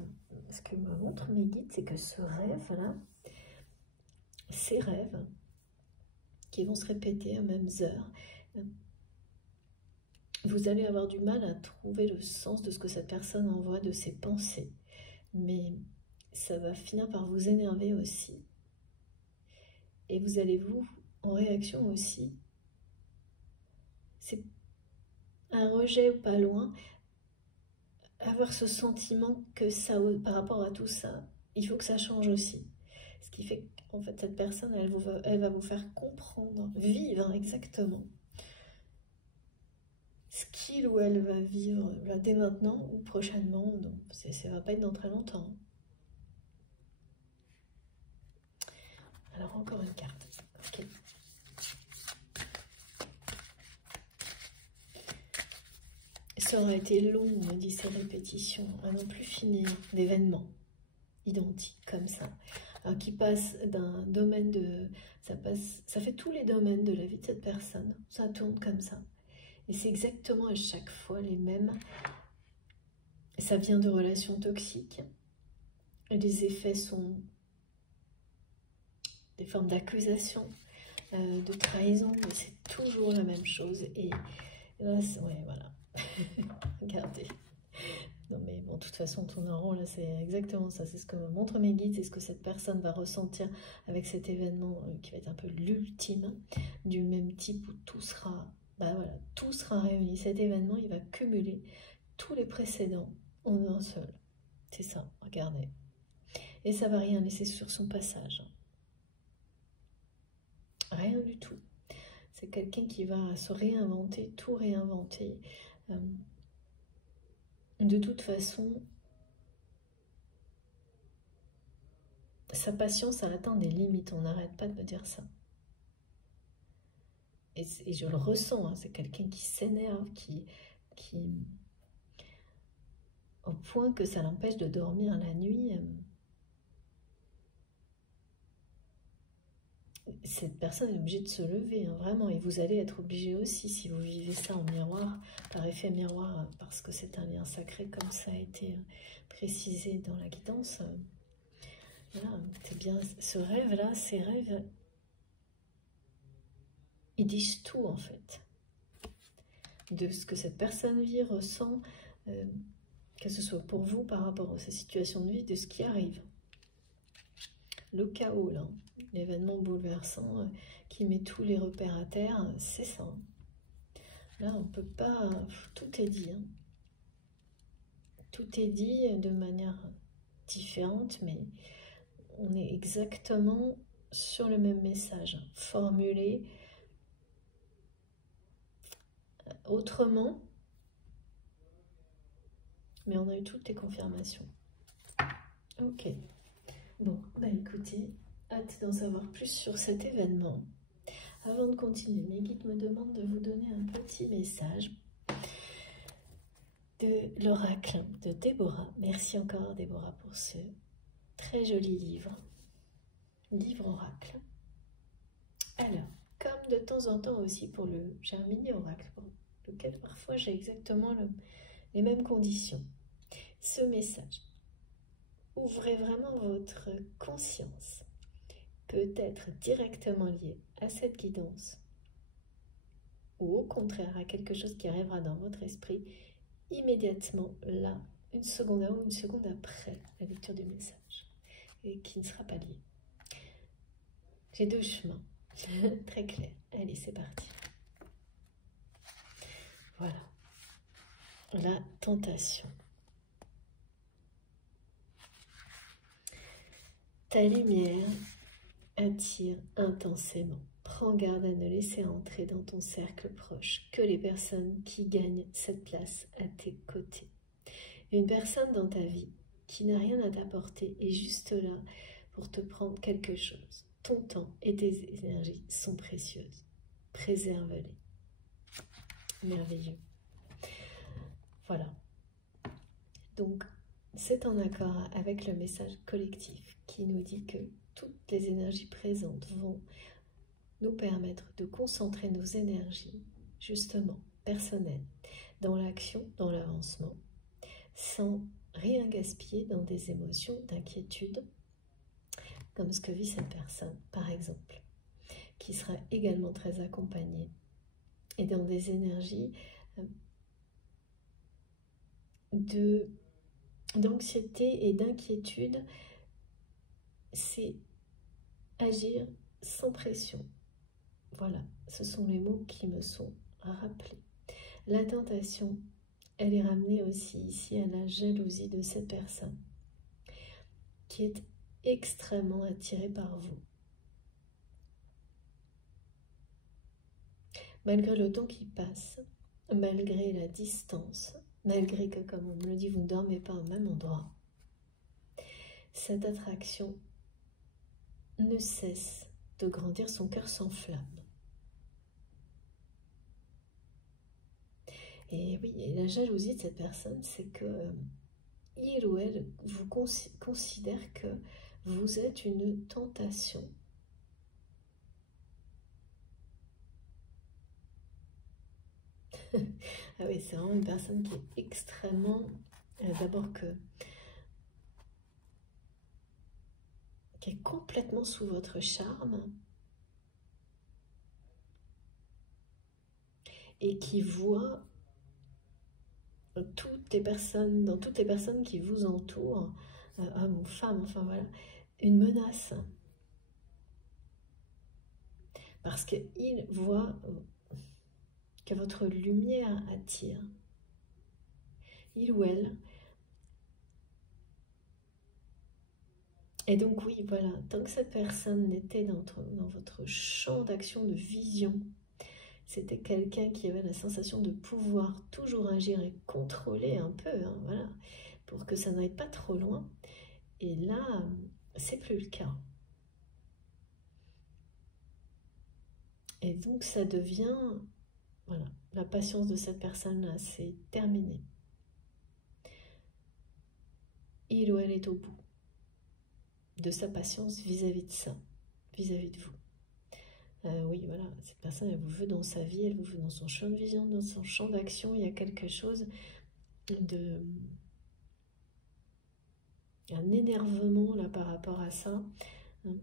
ce que me montrent mes guides, c'est que ce rêve-là, ces rêves qui vont se répéter aux mêmes heures, vous allez avoir du mal à trouver le sens de ce que cette personne envoie, de ses pensées. Mais ça va finir par vous énerver aussi. Et vous allez en réaction aussi, c'est un rejet pas loin, avoir ce sentiment que ça, par rapport à tout ça, il faut que ça change aussi. Ce qui fait qu'en fait, cette personne, elle va vous faire comprendre, vivre exactement ce qu'il ou elle va vivre là, dès maintenant ou prochainement. Donc, ça ne va pas être dans très longtemps. Alors, encore une carte. Ok. Ça aura été long, on me dit, ces répétitions, à non plus finir, d'événements identiques comme ça. Alors, qui passe d'un domaine de... Ça fait tous les domaines de la vie de cette personne. Ça tourne comme ça. Et c'est exactement à chaque fois les mêmes. Ça vient de relations toxiques. Et les effets sont des formes d'accusation, de trahison. Mais c'est toujours la même chose. Et là, ouais, voilà. Regardez. Non mais bon, de toute façon, tourne en rond, là, c'est exactement ça. C'est ce que me montrent mes guides, c'est ce que cette personne va ressentir avec cet événement qui va être un peu l'ultime, du même type où tout sera, bah voilà, tout sera réuni. Cet événement, il va cumuler tous les précédents en un seul. C'est ça, regardez. Et ça va rien laisser sur son passage. Rien du tout. C'est quelqu'un qui va se réinventer, tout réinventer. De toute façon, sa patience a atteint des limites, on n'arrête pas de me dire ça. Et je le ressens, hein, c'est quelqu'un qui s'énerve, qui au point que ça l'empêche de dormir la nuit. Cette personne est obligée de se lever, hein, vraiment, et vous allez être obligé aussi, si vous vivez ça en miroir, par effet miroir, parce que c'est un lien sacré, comme ça a été précisé dans la guidance. Voilà, c'est bien, ce rêve-là, ces rêves, ils disent tout, en fait, de ce que cette personne vit, ressent, que ce soit pour vous, par rapport à ces situations de vie, de ce qui arrive. le chaos, là. L'événement bouleversant qui met tous les repères à terre, c'est ça. Là, on peut pas... Tout est dit. Hein. Tout est dit de manière différente, mais on est exactement sur le même message, formulé autrement, mais on a eu toutes les confirmations. Ok. Bon, bah écoutez, hâte d'en savoir plus sur cet événement. Avant de continuer, mes guides me demandent de vous donner un petit message de l'oracle de Déborah. Merci encore Déborah pour ce très joli livre oracle. Alors, comme de temps en temps aussi pour j'ai un mini oracle pour lequel parfois j'ai exactement les mêmes conditions. Ce message, ouvrez vraiment votre conscience, peut être directement lié à cette guidance ou au contraire à quelque chose qui arrivera dans votre esprit immédiatement là, une seconde avant ou une seconde après la lecture du message et qui ne sera pas lié. J'ai deux chemins très clairs. Allez, c'est parti. Voilà. La tentation. Ta lumière attire intensément. Prends garde à ne laisser entrer dans ton cercle proche que les personnes qui gagnent cette place à tes côtés. Une personne dans ta vie qui n'a rien à t'apporter est juste là pour te prendre quelque chose. Ton temps et tes énergies sont précieuses. Préserve-les. Merveilleux. Voilà. Donc, c'est en accord avec le message collectif qui nous dit que toutes les énergies présentes vont nous permettre de concentrer nos énergies, justement, personnelles, dans l'action, dans l'avancement, sans rien gaspiller dans des émotions d'inquiétude, comme ce que vit cette personne, par exemple, qui sera également très accompagnée, et dans des énergies d'anxiété et d'inquiétude. C'est agir sans pression. Voilà, ce sont les mots qui me sont rappelés. La tentation, elle est ramenée aussi ici à la jalousie de cette personne qui est extrêmement attirée par vous. Malgré le temps qui passe, malgré la distance, malgré que, comme on me le dit, vous ne dormez pas au même endroit, cette attraction ne cesse de grandir, son cœur s'enflamme. Et oui, et la jalousie de cette personne, c'est que il ou elle vous considère que vous êtes une tentation. Ah oui, c'est vraiment une personne qui est extrêmement, d'abord qui est complètement sous votre charme et qui voit dans toutes les personnes qui vous entourent, hommes ou femmes, enfin voilà, une menace. Parce qu'il voit que votre lumière attire. Il ou elle. Et donc oui, voilà, tant que cette personne était dans votre champ d'action, de vision, c'était quelqu'un qui avait la sensation de pouvoir toujours agir et contrôler un peu, hein, voilà, pour que ça n'aille pas trop loin. Et là, c'est plus le cas. Et donc ça devient, voilà, la patience de cette personne-là, c'est terminé. Il ou elle est au bout de sa patience vis-à-vis de ça, vis-à-vis de vous. Oui, voilà, cette personne, elle vous veut dans sa vie, elle vous veut dans son champ de vision, dans son champ d'action. Il y a quelque chose un énervement là par rapport à ça, hein,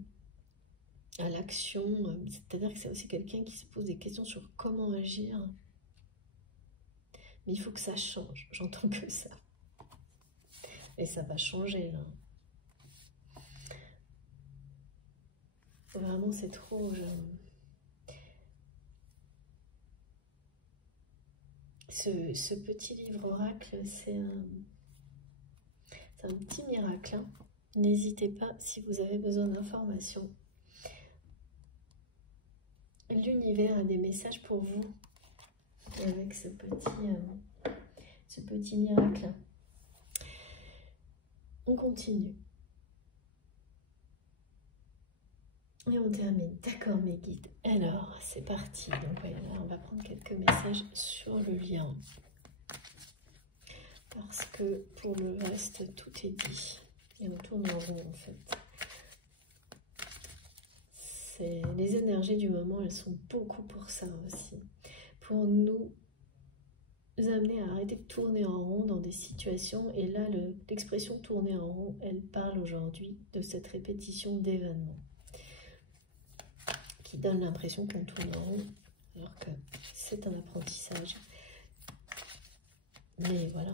à l'action. C'est-à-dire que c'est aussi quelqu'un qui se pose des questions sur comment agir. Mais il faut que ça change, j'entends que ça. Et ça va changer là. Vraiment, c'est trop... Ce petit livre oracle, c'est un petit miracle. Hein. N'hésitez pas si vous avez besoin d'informations. L'univers a des messages pour vous avec ce petit miracle. On continue. Et on termine. D'accord mes guides. Alors, c'est parti. Donc voilà, on va prendre quelques messages sur le lien. Parce que pour le reste, tout est dit. Et on tourne en rond en fait. Les énergies du moment, elles sont beaucoup pour ça aussi. Pour nous amener à arrêter de tourner en rond dans des situations. Et là, l'expression tourner en rond, elle parle aujourd'hui de cette répétition d'événements qui donne l'impression qu'on tourne en rond, alors que c'est un apprentissage. Mais voilà.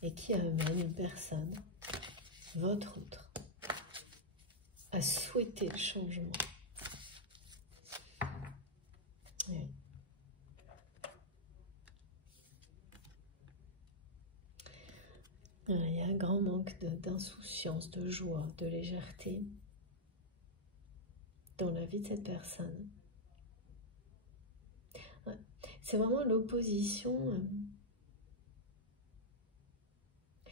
Et qui amène une personne, votre autre, à souhaiter le changement. Oui. Il y a un grand manque d'insouciance, de joie, de légèreté dans la vie de cette personne. Ouais. C'est vraiment l'opposition.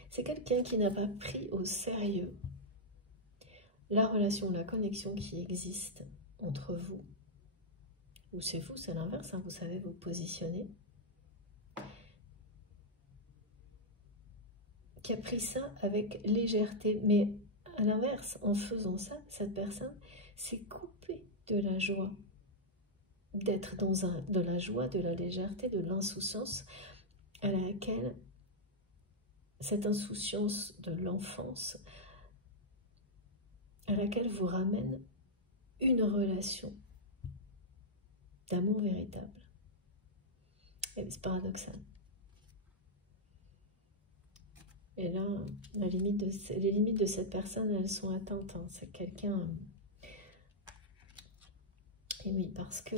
C'est quelqu'un qui n'a pas pris au sérieux la relation, la connexion qui existe entre vous. Ou c'est vous, c'est l'inverse, hein, vous savez vous positionner. Qui a pris ça avec légèreté, mais à l'inverse, en faisant ça, cette personne s'est coupée de la joie, d'être de la joie, de la légèreté, de l'insouciance à laquelle, cette insouciance de l'enfance, à laquelle vous ramène une relation d'amour véritable. Et c'est paradoxal. Et là, les limites de cette personne, elles sont atteintes. Hein. C'est quelqu'un... Et oui, parce que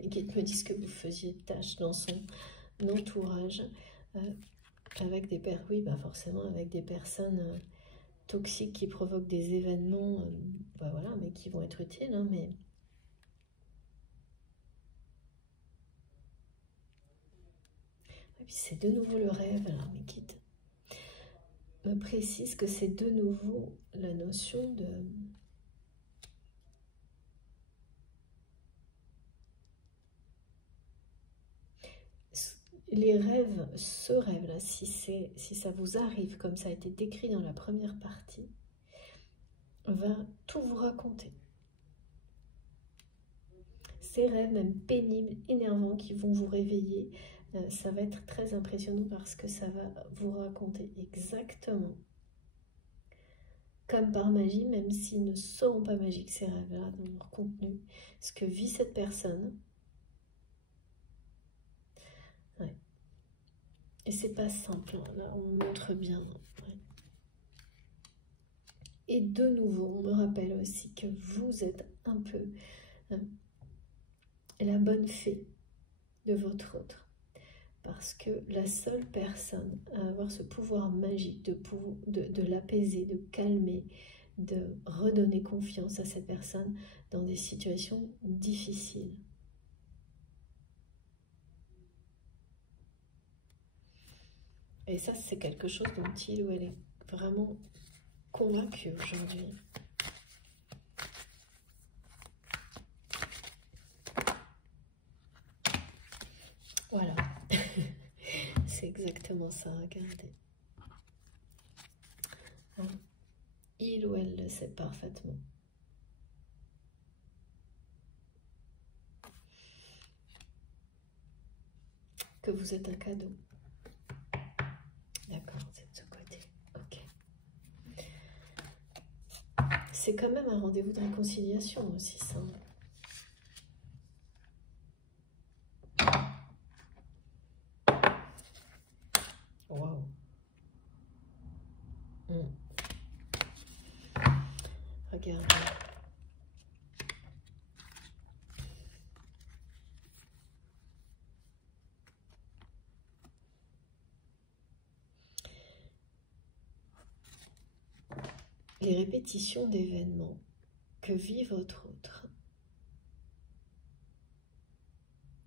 les guides me disent que vous faisiez tâche dans son entourage avec des personnes, oui, bah forcément avec des personnes toxiques qui provoquent des événements, bah voilà, mais qui vont être utiles, hein, mais... Et puis c'est de nouveau le rêve, alors mes guides me précise que c'est de nouveau la notion de... Les rêves, ce rêve-là, si ça vous arrive, comme ça a été décrit dans la première partie, va tout vous raconter. Ces rêves, même pénibles, énervants, qui vont vous réveiller, ça va être très impressionnant parce que ça va vous raconter exactement, comme par magie, même s'ils ne seront pas magiques, ces rêves-là, dans leur contenu, ce que vit cette personne. Ouais. Et c'est pas simple, hein. Là on montre bien. Ouais. Et de nouveau, on me rappelle aussi que vous êtes un peu la bonne fée de votre autre. Parce que la seule personne à avoir ce pouvoir magique de l'apaiser, de calmer, de redonner confiance à cette personne dans des situations difficiles. Et ça, c'est quelque chose dont il ou elle est vraiment convaincu aujourd'hui. Voilà. C'est exactement ça, regardez. Il ou elle le sait parfaitement. Que vous êtes un cadeau. D'accord, c'est de ce côté. Ok. C'est quand même un rendez-vous de réconciliation aussi, ça. Waouh. Regardez. Les répétitions d'événements que vit votre autre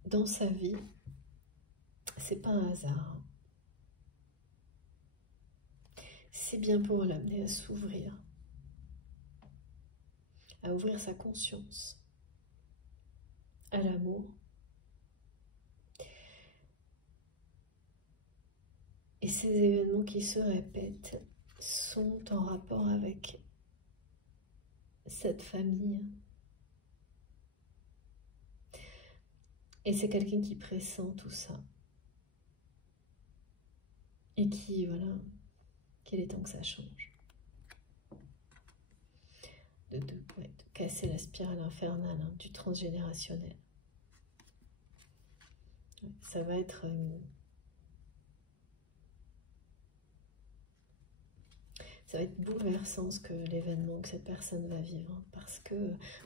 dans sa vie, c'est pas un hasard. C'est bien pour l'amener à s'ouvrir, à ouvrir sa conscience à l'amour. Et ces événements qui se répètent sont en rapport avec cette famille. Et c'est quelqu'un qui pressent tout ça. Et qui, voilà, qu'il est temps que ça change. De casser la spirale infernale du transgénérationnel. Ça va être bouleversant ce que l'événement que cette personne va vivre, parce que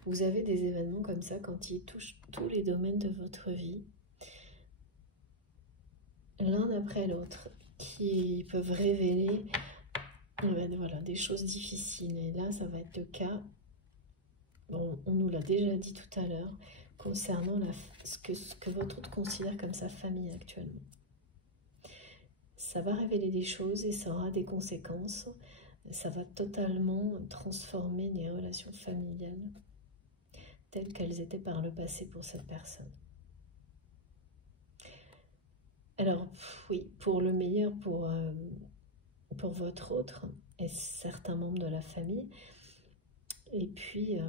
vous avez des événements comme ça quand ils touchent tous les domaines de votre vie, l'un après l'autre, qui peuvent révéler voilà, des choses difficiles. Et là, ça va être le cas, bon, on nous l'a déjà dit tout à l'heure, concernant ce que votre autre considère comme sa famille actuellement. Ça va révéler des choses et ça aura des conséquences. Ça va totalement transformer les relations familiales telles qu'elles étaient par le passé pour cette personne. Alors, oui, pour le meilleur, pour votre autre et certains membres de la famille, et puis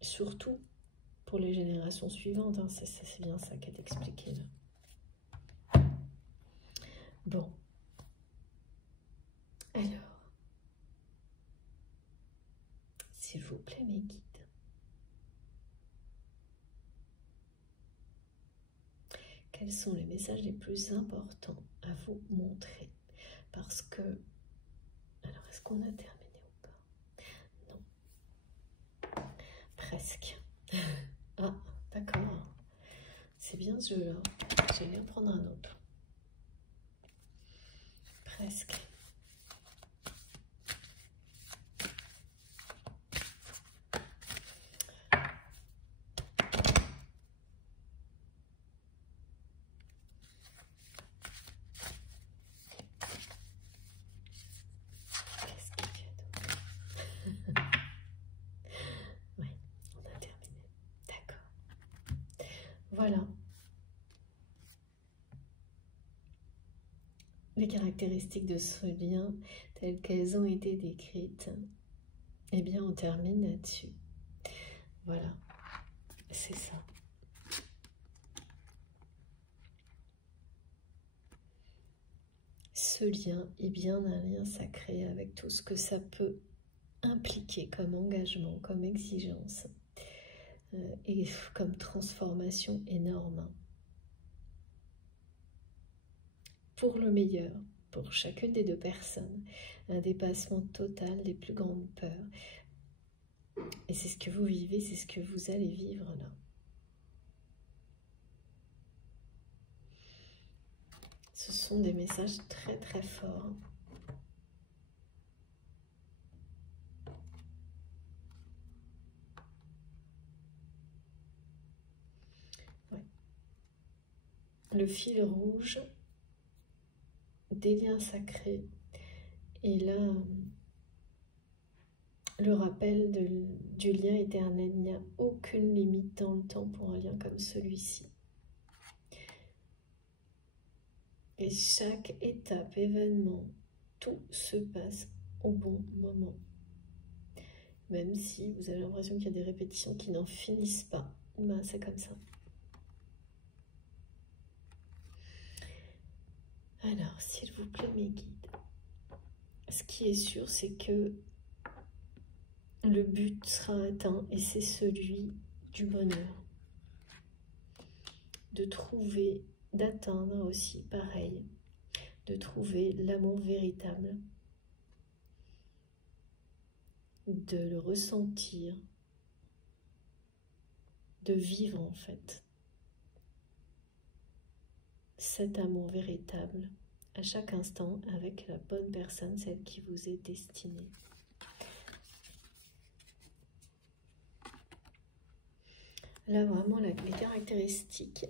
surtout pour les générations suivantes, hein, c'est bien ça qui est expliqué là. Bon. Alors, s'il vous plaît, mes guides, quels sont les messages les plus importants à vous montrer? Parce que, alors, est-ce qu'on a terminé ou pas? Non. Presque. Ah, d'accord. C'est bien ce jeu-là. Je vais en prendre un autre. Presque. Voilà. Les caractéristiques de ce lien, telles qu'elles ont été décrites, eh bien, on termine là-dessus. Voilà, c'est ça. Ce lien est bien un lien sacré avec tout ce que ça peut impliquer comme engagement, comme exigence et comme transformation énorme. Pour le meilleur, pour chacune des deux personnes, un dépassement total des plus grandes peurs. Et c'est ce que vous vivez, c'est ce que vous allez vivre là. Ce sont des messages très très forts. Ouais. Le fil rouge des liens sacrés. Et là, le rappel du lien éternel. Il n'y a aucune limite dans le temps pour un lien comme celui-ci. Et chaque étape, événement, tout se passe au bon moment. Même si vous avez l'impression qu'il y a des répétitions qui n'en finissent pas, ben c'est comme ça. Alors, s'il vous plaît, mes guides, ce qui est sûr, c'est que le but sera atteint et c'est celui du bonheur. De trouver, d'atteindre aussi, pareil, de trouver l'amour véritable. de le ressentir, de vivre en fait cet amour véritable à chaque instant avec la bonne personne, celle qui vous est destinée. Là, vraiment, les caractéristiques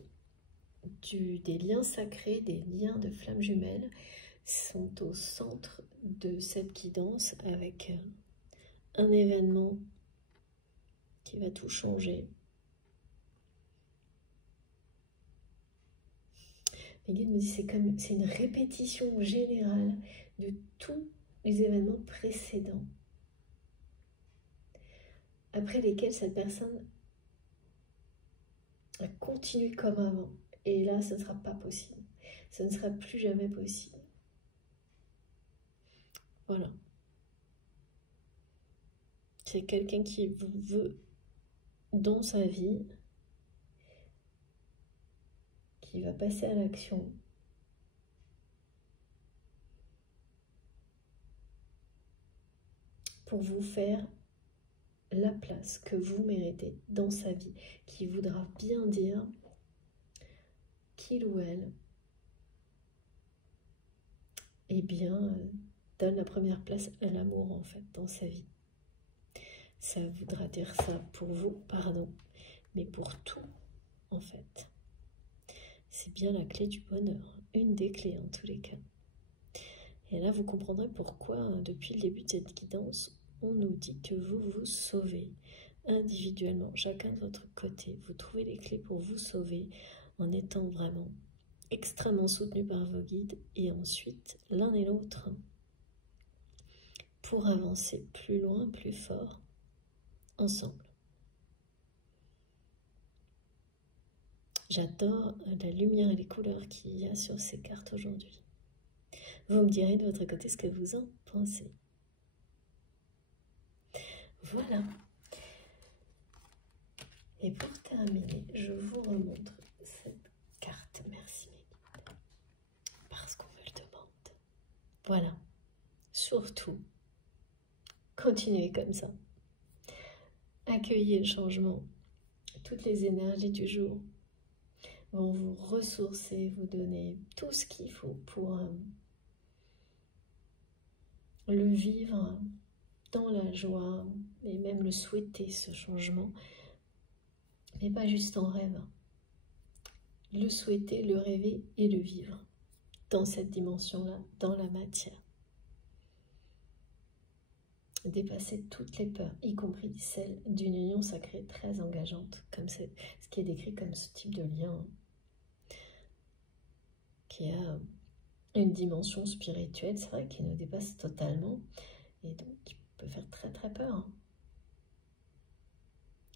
des liens sacrés, des liens de flammes jumelles sont au centre de cette guidance avec un événement qui va tout changer. Les guides me disent que c'est une répétition générale de tous les événements précédents après lesquels cette personne a continué comme avant. Et là, ce ne sera pas possible. Ce ne sera plus jamais possible. Voilà. C'est quelqu'un qui veut dans sa vie, qui va passer à l'action. Pour vous faire la place que vous méritez dans sa vie, qui voudra bien dire qu'il ou elle eh bien, donne la première place à l'amour en fait dans sa vie. Ça voudra dire ça pour vous, pardon, mais pour tout en fait. C'est bien la clé du bonheur, une des clés en tous les cas. Et là, vous comprendrez pourquoi, depuis le début de cette guidance, on nous dit que vous vous sauvez individuellement, chacun de votre côté. Vous trouvez les clés pour vous sauver en étant vraiment extrêmement soutenu par vos guides et ensuite l'un et l'autre pour avancer plus loin, plus fort, ensemble. J'adore la lumière et les couleurs qu'il y a sur ces cartes aujourd'hui. Vous me direz de votre côté ce que vous en pensez. Voilà. Et pour terminer, je vous remontre cette carte. Merci mes guides. Parce qu'on me le demande. Voilà. Surtout, continuez comme ça. Accueillez le changement. Toutes les énergies du jour vont vous ressourcer, vous donner tout ce qu'il faut pour le vivre dans la joie et même le souhaiter, ce changement, mais pas juste en rêve. Le souhaiter, le rêver et le vivre dans cette dimension-là, dans la matière. Dépasser toutes les peurs, y compris celle d'une union sacrée très engageante, comme c'est ce qui est décrit comme ce type de lien qui a une dimension spirituelle, c'est vrai, qui nous dépasse totalement et donc qui peut faire très très peur.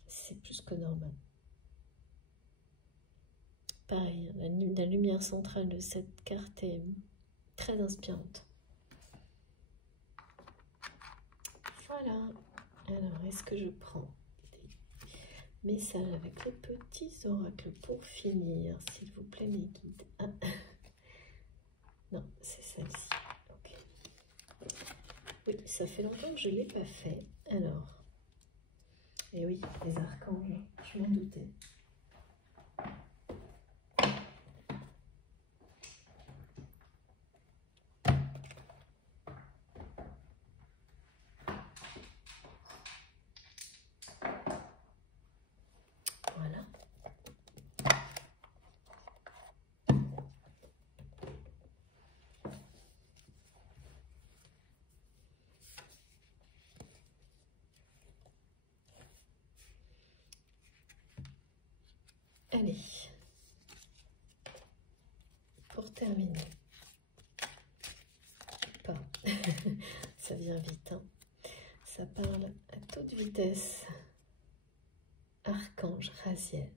C'est plus que normal. Pareil, la lumière centrale de cette carte est très inspirante. Voilà. Alors, est-ce que je prends des messages avec les petits oracles pour finir, s'il vous plaît, mes guides? Ah. Non, c'est celle-ci. Okay. Oui, ça fait longtemps que je ne l'ai pas fait. Alors, et oui, les archanges, je m'en doutais. Voilà. Allez, pour terminer, pas, ça vient vite, hein. Ça parle à toute vitesse. Archange Raziel,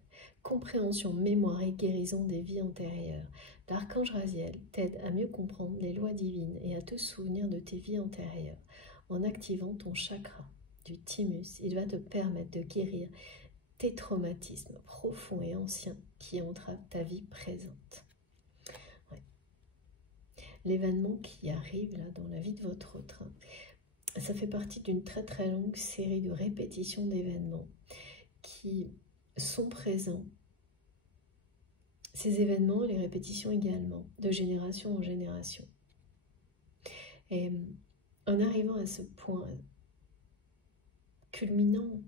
compréhension, mémoire et guérison des vies antérieures. L'archange Raziel t'aide à mieux comprendre les lois divines et à te souvenir de tes vies antérieures. En activant ton chakra du thymus, il va te permettre de guérir tes traumatismes profonds et anciens qui entravent ta vie présente. Ouais. L'événement qui arrive là dans la vie de votre autre, ça fait partie d'une très longue série de répétitions d'événements qui sont présents. Ces événements, les répétitions également, de génération en génération. Et en arrivant à ce point culminant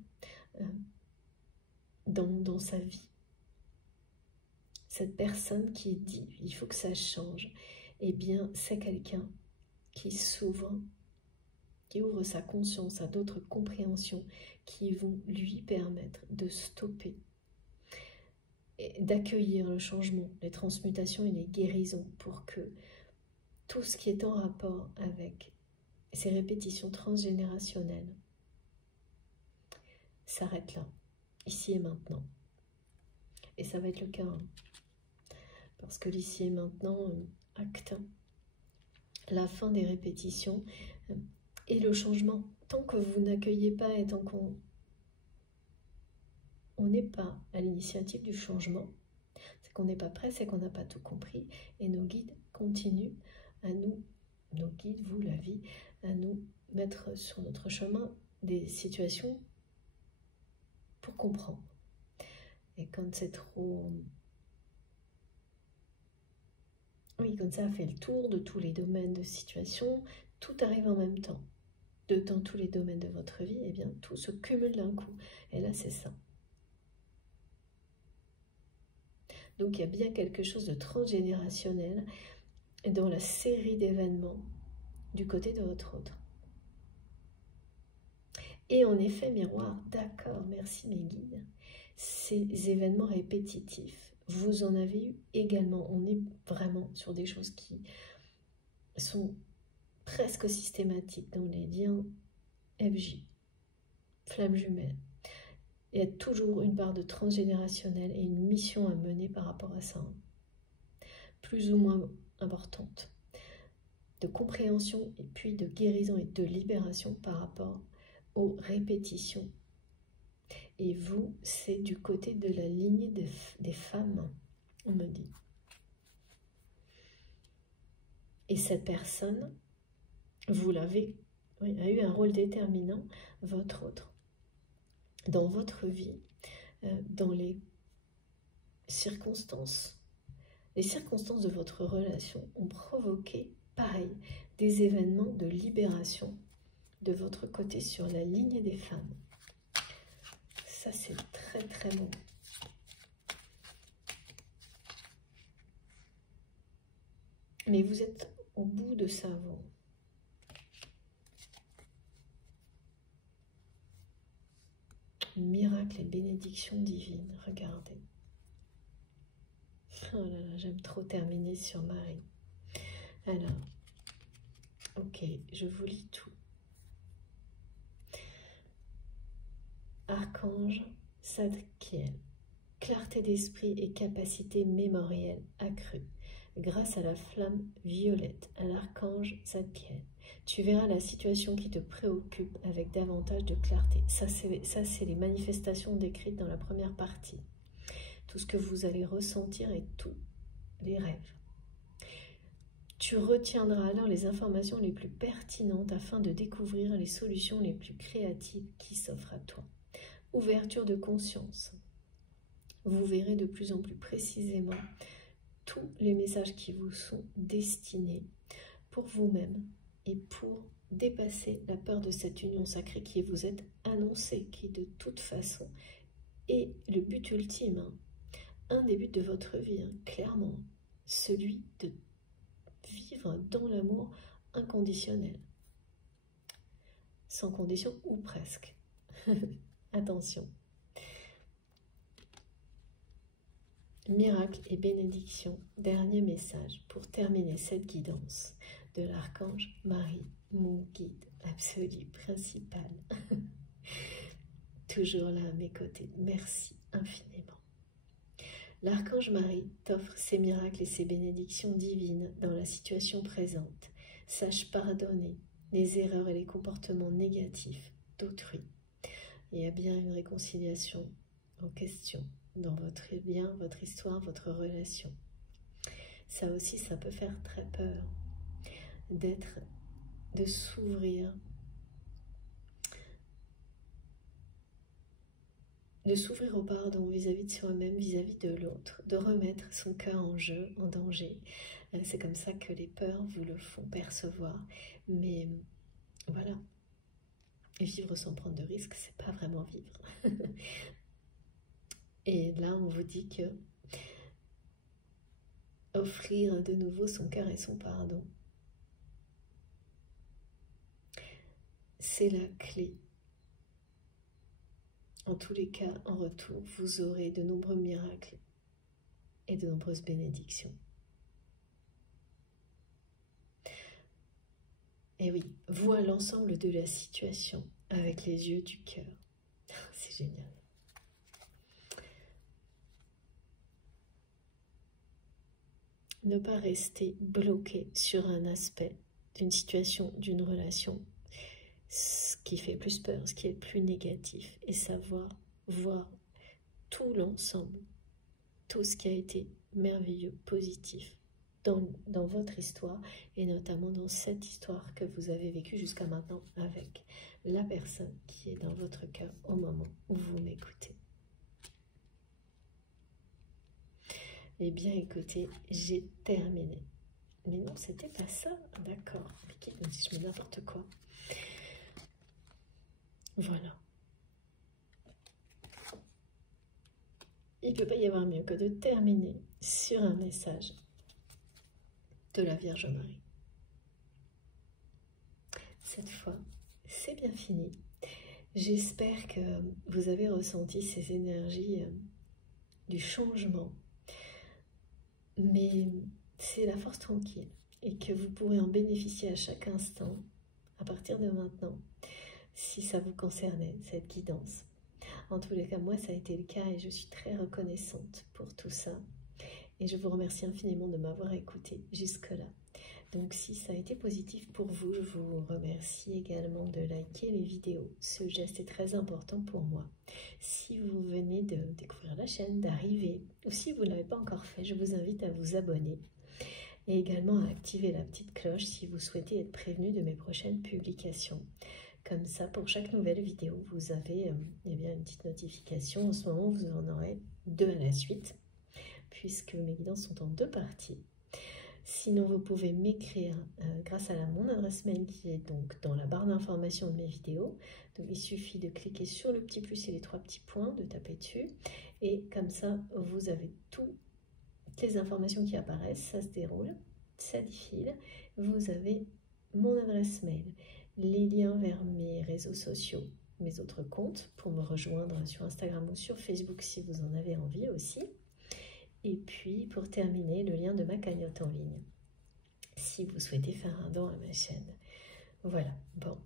dans sa vie, cette personne qui dit « il faut que ça change », eh bien c'est quelqu'un qui s'ouvre, qui ouvre sa conscience à d'autres compréhensions qui vont lui permettre de stopper et d'accueillir le changement, les transmutations et les guérisons pour que tout ce qui est en rapport avec ces répétitions transgénérationnelles s'arrête là, ici et maintenant. Et ça va être le cas, hein, parce que l'ici et maintenant acte la fin des répétitions et le changement. Tant que vous n'accueillez pas et tant qu'on n'est pas à l'initiative du changement, c'est qu'on n'est pas prêt, c'est qu'on n'a pas tout compris, et nos guides continuent à nous, nos guides, vous, la vie, à nous mettre sur notre chemin des situations pour comprendre. Et quand c'est trop... Oui, quand ça a fait le tour de tous les domaines de situation, tout arrive en même temps. Dans tous les domaines de votre vie, eh bien, tout se cumule d'un coup. Et là, c'est ça. Donc, il y a bien quelque chose de transgénérationnel dans la série d'événements du côté de votre autre. Et en effet, miroir, d'accord, merci mes guides. Ces événements répétitifs, vous en avez eu également. On est vraiment sur des choses qui sont presque systématiques dans les liens FJ, flamme jumelle. Il y a toujours une part de transgénérationnel et une mission à mener par rapport à ça, plus ou moins importante, de compréhension et puis de guérison et de libération par rapport aux répétitions. Et vous, c'est du côté de la lignée des femmes, on me dit. Et cette personne, vous l'avez, oui, a eu un rôle déterminant, votre autre, dans votre vie, dans les circonstances. Les circonstances de votre relation ont provoqué, pareil, des événements de libération de votre côté sur la lignée des femmes. Ça, c'est très bon. Mais vous êtes au bout de ça, vous. Miracle et bénédiction divine, regardez. Oh là là, j'aime trop terminer sur Marie. Alors, ok, je vous lis tout. Archange Zadkiel, clarté d'esprit et capacité mémorielle accrue. Grâce à la flamme violette, à l'archange Zadkiel, tu verras la situation qui te préoccupe avec davantage de clarté. Ça, c'est les manifestations décrites dans la première partie. Tout ce que vous allez ressentir et tous les rêves. Tu retiendras alors les informations les plus pertinentes afin de découvrir les solutions les plus créatives qui s'offrent à toi. Ouverture de conscience. Vous verrez de plus en plus précisément tous les messages qui vous sont destinés pour vous-même et pour dépasser la peur de cette union sacrée qui vous est annoncée, qui de toute façon est le but ultime, hein. Un des buts de votre vie, hein, clairement, celui de vivre dans l'amour inconditionnel, sans condition ou presque. Attention. Miracle et bénédiction, dernier message pour terminer cette guidance de l'archange Marie, mon guide absolu principal. Toujours là à mes côtés, merci infiniment. L'archange Marie t'offre ses miracles et ses bénédictions divines dans la situation présente. Sache pardonner les erreurs et les comportements négatifs d'autrui. Il y a bien une réconciliation en question dans votre lien, votre histoire, votre relation. Ça aussi, ça peut faire très peur de s'ouvrir de s'ouvrir au pardon vis-à-vis de soi-même, vis-à-vis de l'autre, de remettre son cœur en jeu, en danger. C'est comme ça que les peurs vous le font percevoir. Mais voilà, vivre sans prendre de risques, c'est pas vraiment vivre. Et là, on vous dit que offrir de nouveau son cœur et son pardon, c'est la clé. En tous les cas, en retour, vous aurez de nombreux miracles et de nombreuses bénédictions. Et oui, vois l'ensemble de la situation avec les yeux du cœur. C'est génial. Ne pas rester bloqué sur un aspect d'une situation, d'une relation, ce qui fait plus peur, ce qui est le plus négatif, et savoir voir tout l'ensemble, tout ce qui a été merveilleux, positif dans votre histoire, et notamment dans cette histoire que vous avez vécue jusqu'à maintenant avec la personne qui est dans votre cœur au moment où vous m'écoutez. Eh bien, écoutez, j'ai terminé. Mais non, c'était pas ça. D'accord. Mais qui me dit je mets n'importe quoi. Voilà. Il ne peut pas y avoir mieux que de terminer sur un message de la Vierge Marie. Cette fois, c'est bien fini. J'espère que vous avez ressenti ces énergies du changement. Mais c'est la force tranquille et que vous pourrez en bénéficier à chaque instant, à partir de maintenant, si ça vous concernait, cette guidance. En tous les cas, moi, ça a été le cas et je suis très reconnaissante pour tout ça. Et je vous remercie infiniment de m'avoir écouté jusque-là. Donc, si ça a été positif pour vous, je vous remercie également de liker les vidéos. Ce geste est très important pour moi. Si vous venez de découvrir la chaîne, d'arriver, ou si vous ne l'avez pas encore fait, je vous invite à vous abonner et également à activer la petite cloche si vous souhaitez être prévenu de mes prochaines publications. Comme ça, pour chaque nouvelle vidéo, vous avez eh bien, une petite notification. En ce moment, vous en aurez 2 à la suite, puisque mes guidances sont en 2 parties. Sinon, vous pouvez m'écrire grâce à mon adresse mail qui est donc dans la barre d'information de mes vidéos. Donc, il suffit de cliquer sur le petit plus et les 3 petits points, de taper dessus. Et comme ça, vous avez toutes les informations qui apparaissent, ça se déroule, ça défile. Vous avez mon adresse mail, les liens vers mes réseaux sociaux, mes autres comptes pour me rejoindre sur Instagram ou sur Facebook si vous en avez envie aussi. Et puis, pour terminer, le lien de ma cagnotte en ligne, si vous souhaitez faire un don à ma chaîne. Voilà, bon,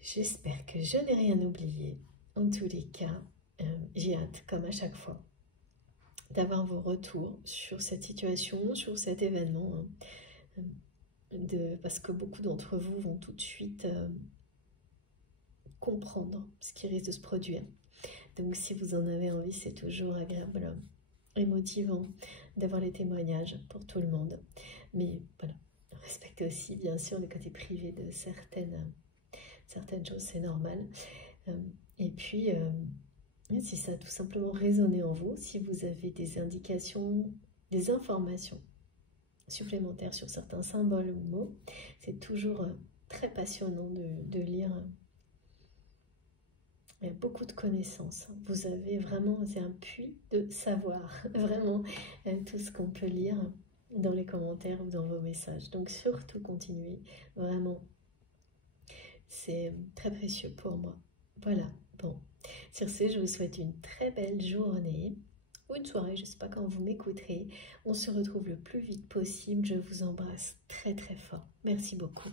j'espère que je n'ai rien oublié. En tous les cas, j'ai hâte, comme à chaque fois, d'avoir vos retours sur cette situation, sur cet événement, parce que beaucoup d'entre vous vont tout de suite comprendre ce qui risque de se produire. Donc, si vous en avez envie, c'est toujours agréable et motivant d'avoir les témoignages pour tout le monde. Mais voilà, respectez aussi bien sûr le côté privé de certaines choses, c'est normal. Et puis, si ça a tout simplement résonné en vous, si vous avez des indications, des informations supplémentaires sur certains symboles ou mots, c'est toujours très passionnant de lire. Il y a beaucoup de connaissances. Vous avez vraiment, c'est un puits de savoir, vraiment, tout ce qu'on peut lire dans les commentaires ou dans vos messages. Donc surtout continuez, vraiment, c'est très précieux pour moi. Voilà, bon. Sur ce, je vous souhaite une très belle journée ou une soirée, je ne sais pas quand vous m'écouterez. On se retrouve le plus vite possible. Je vous embrasse très très fort. Merci beaucoup.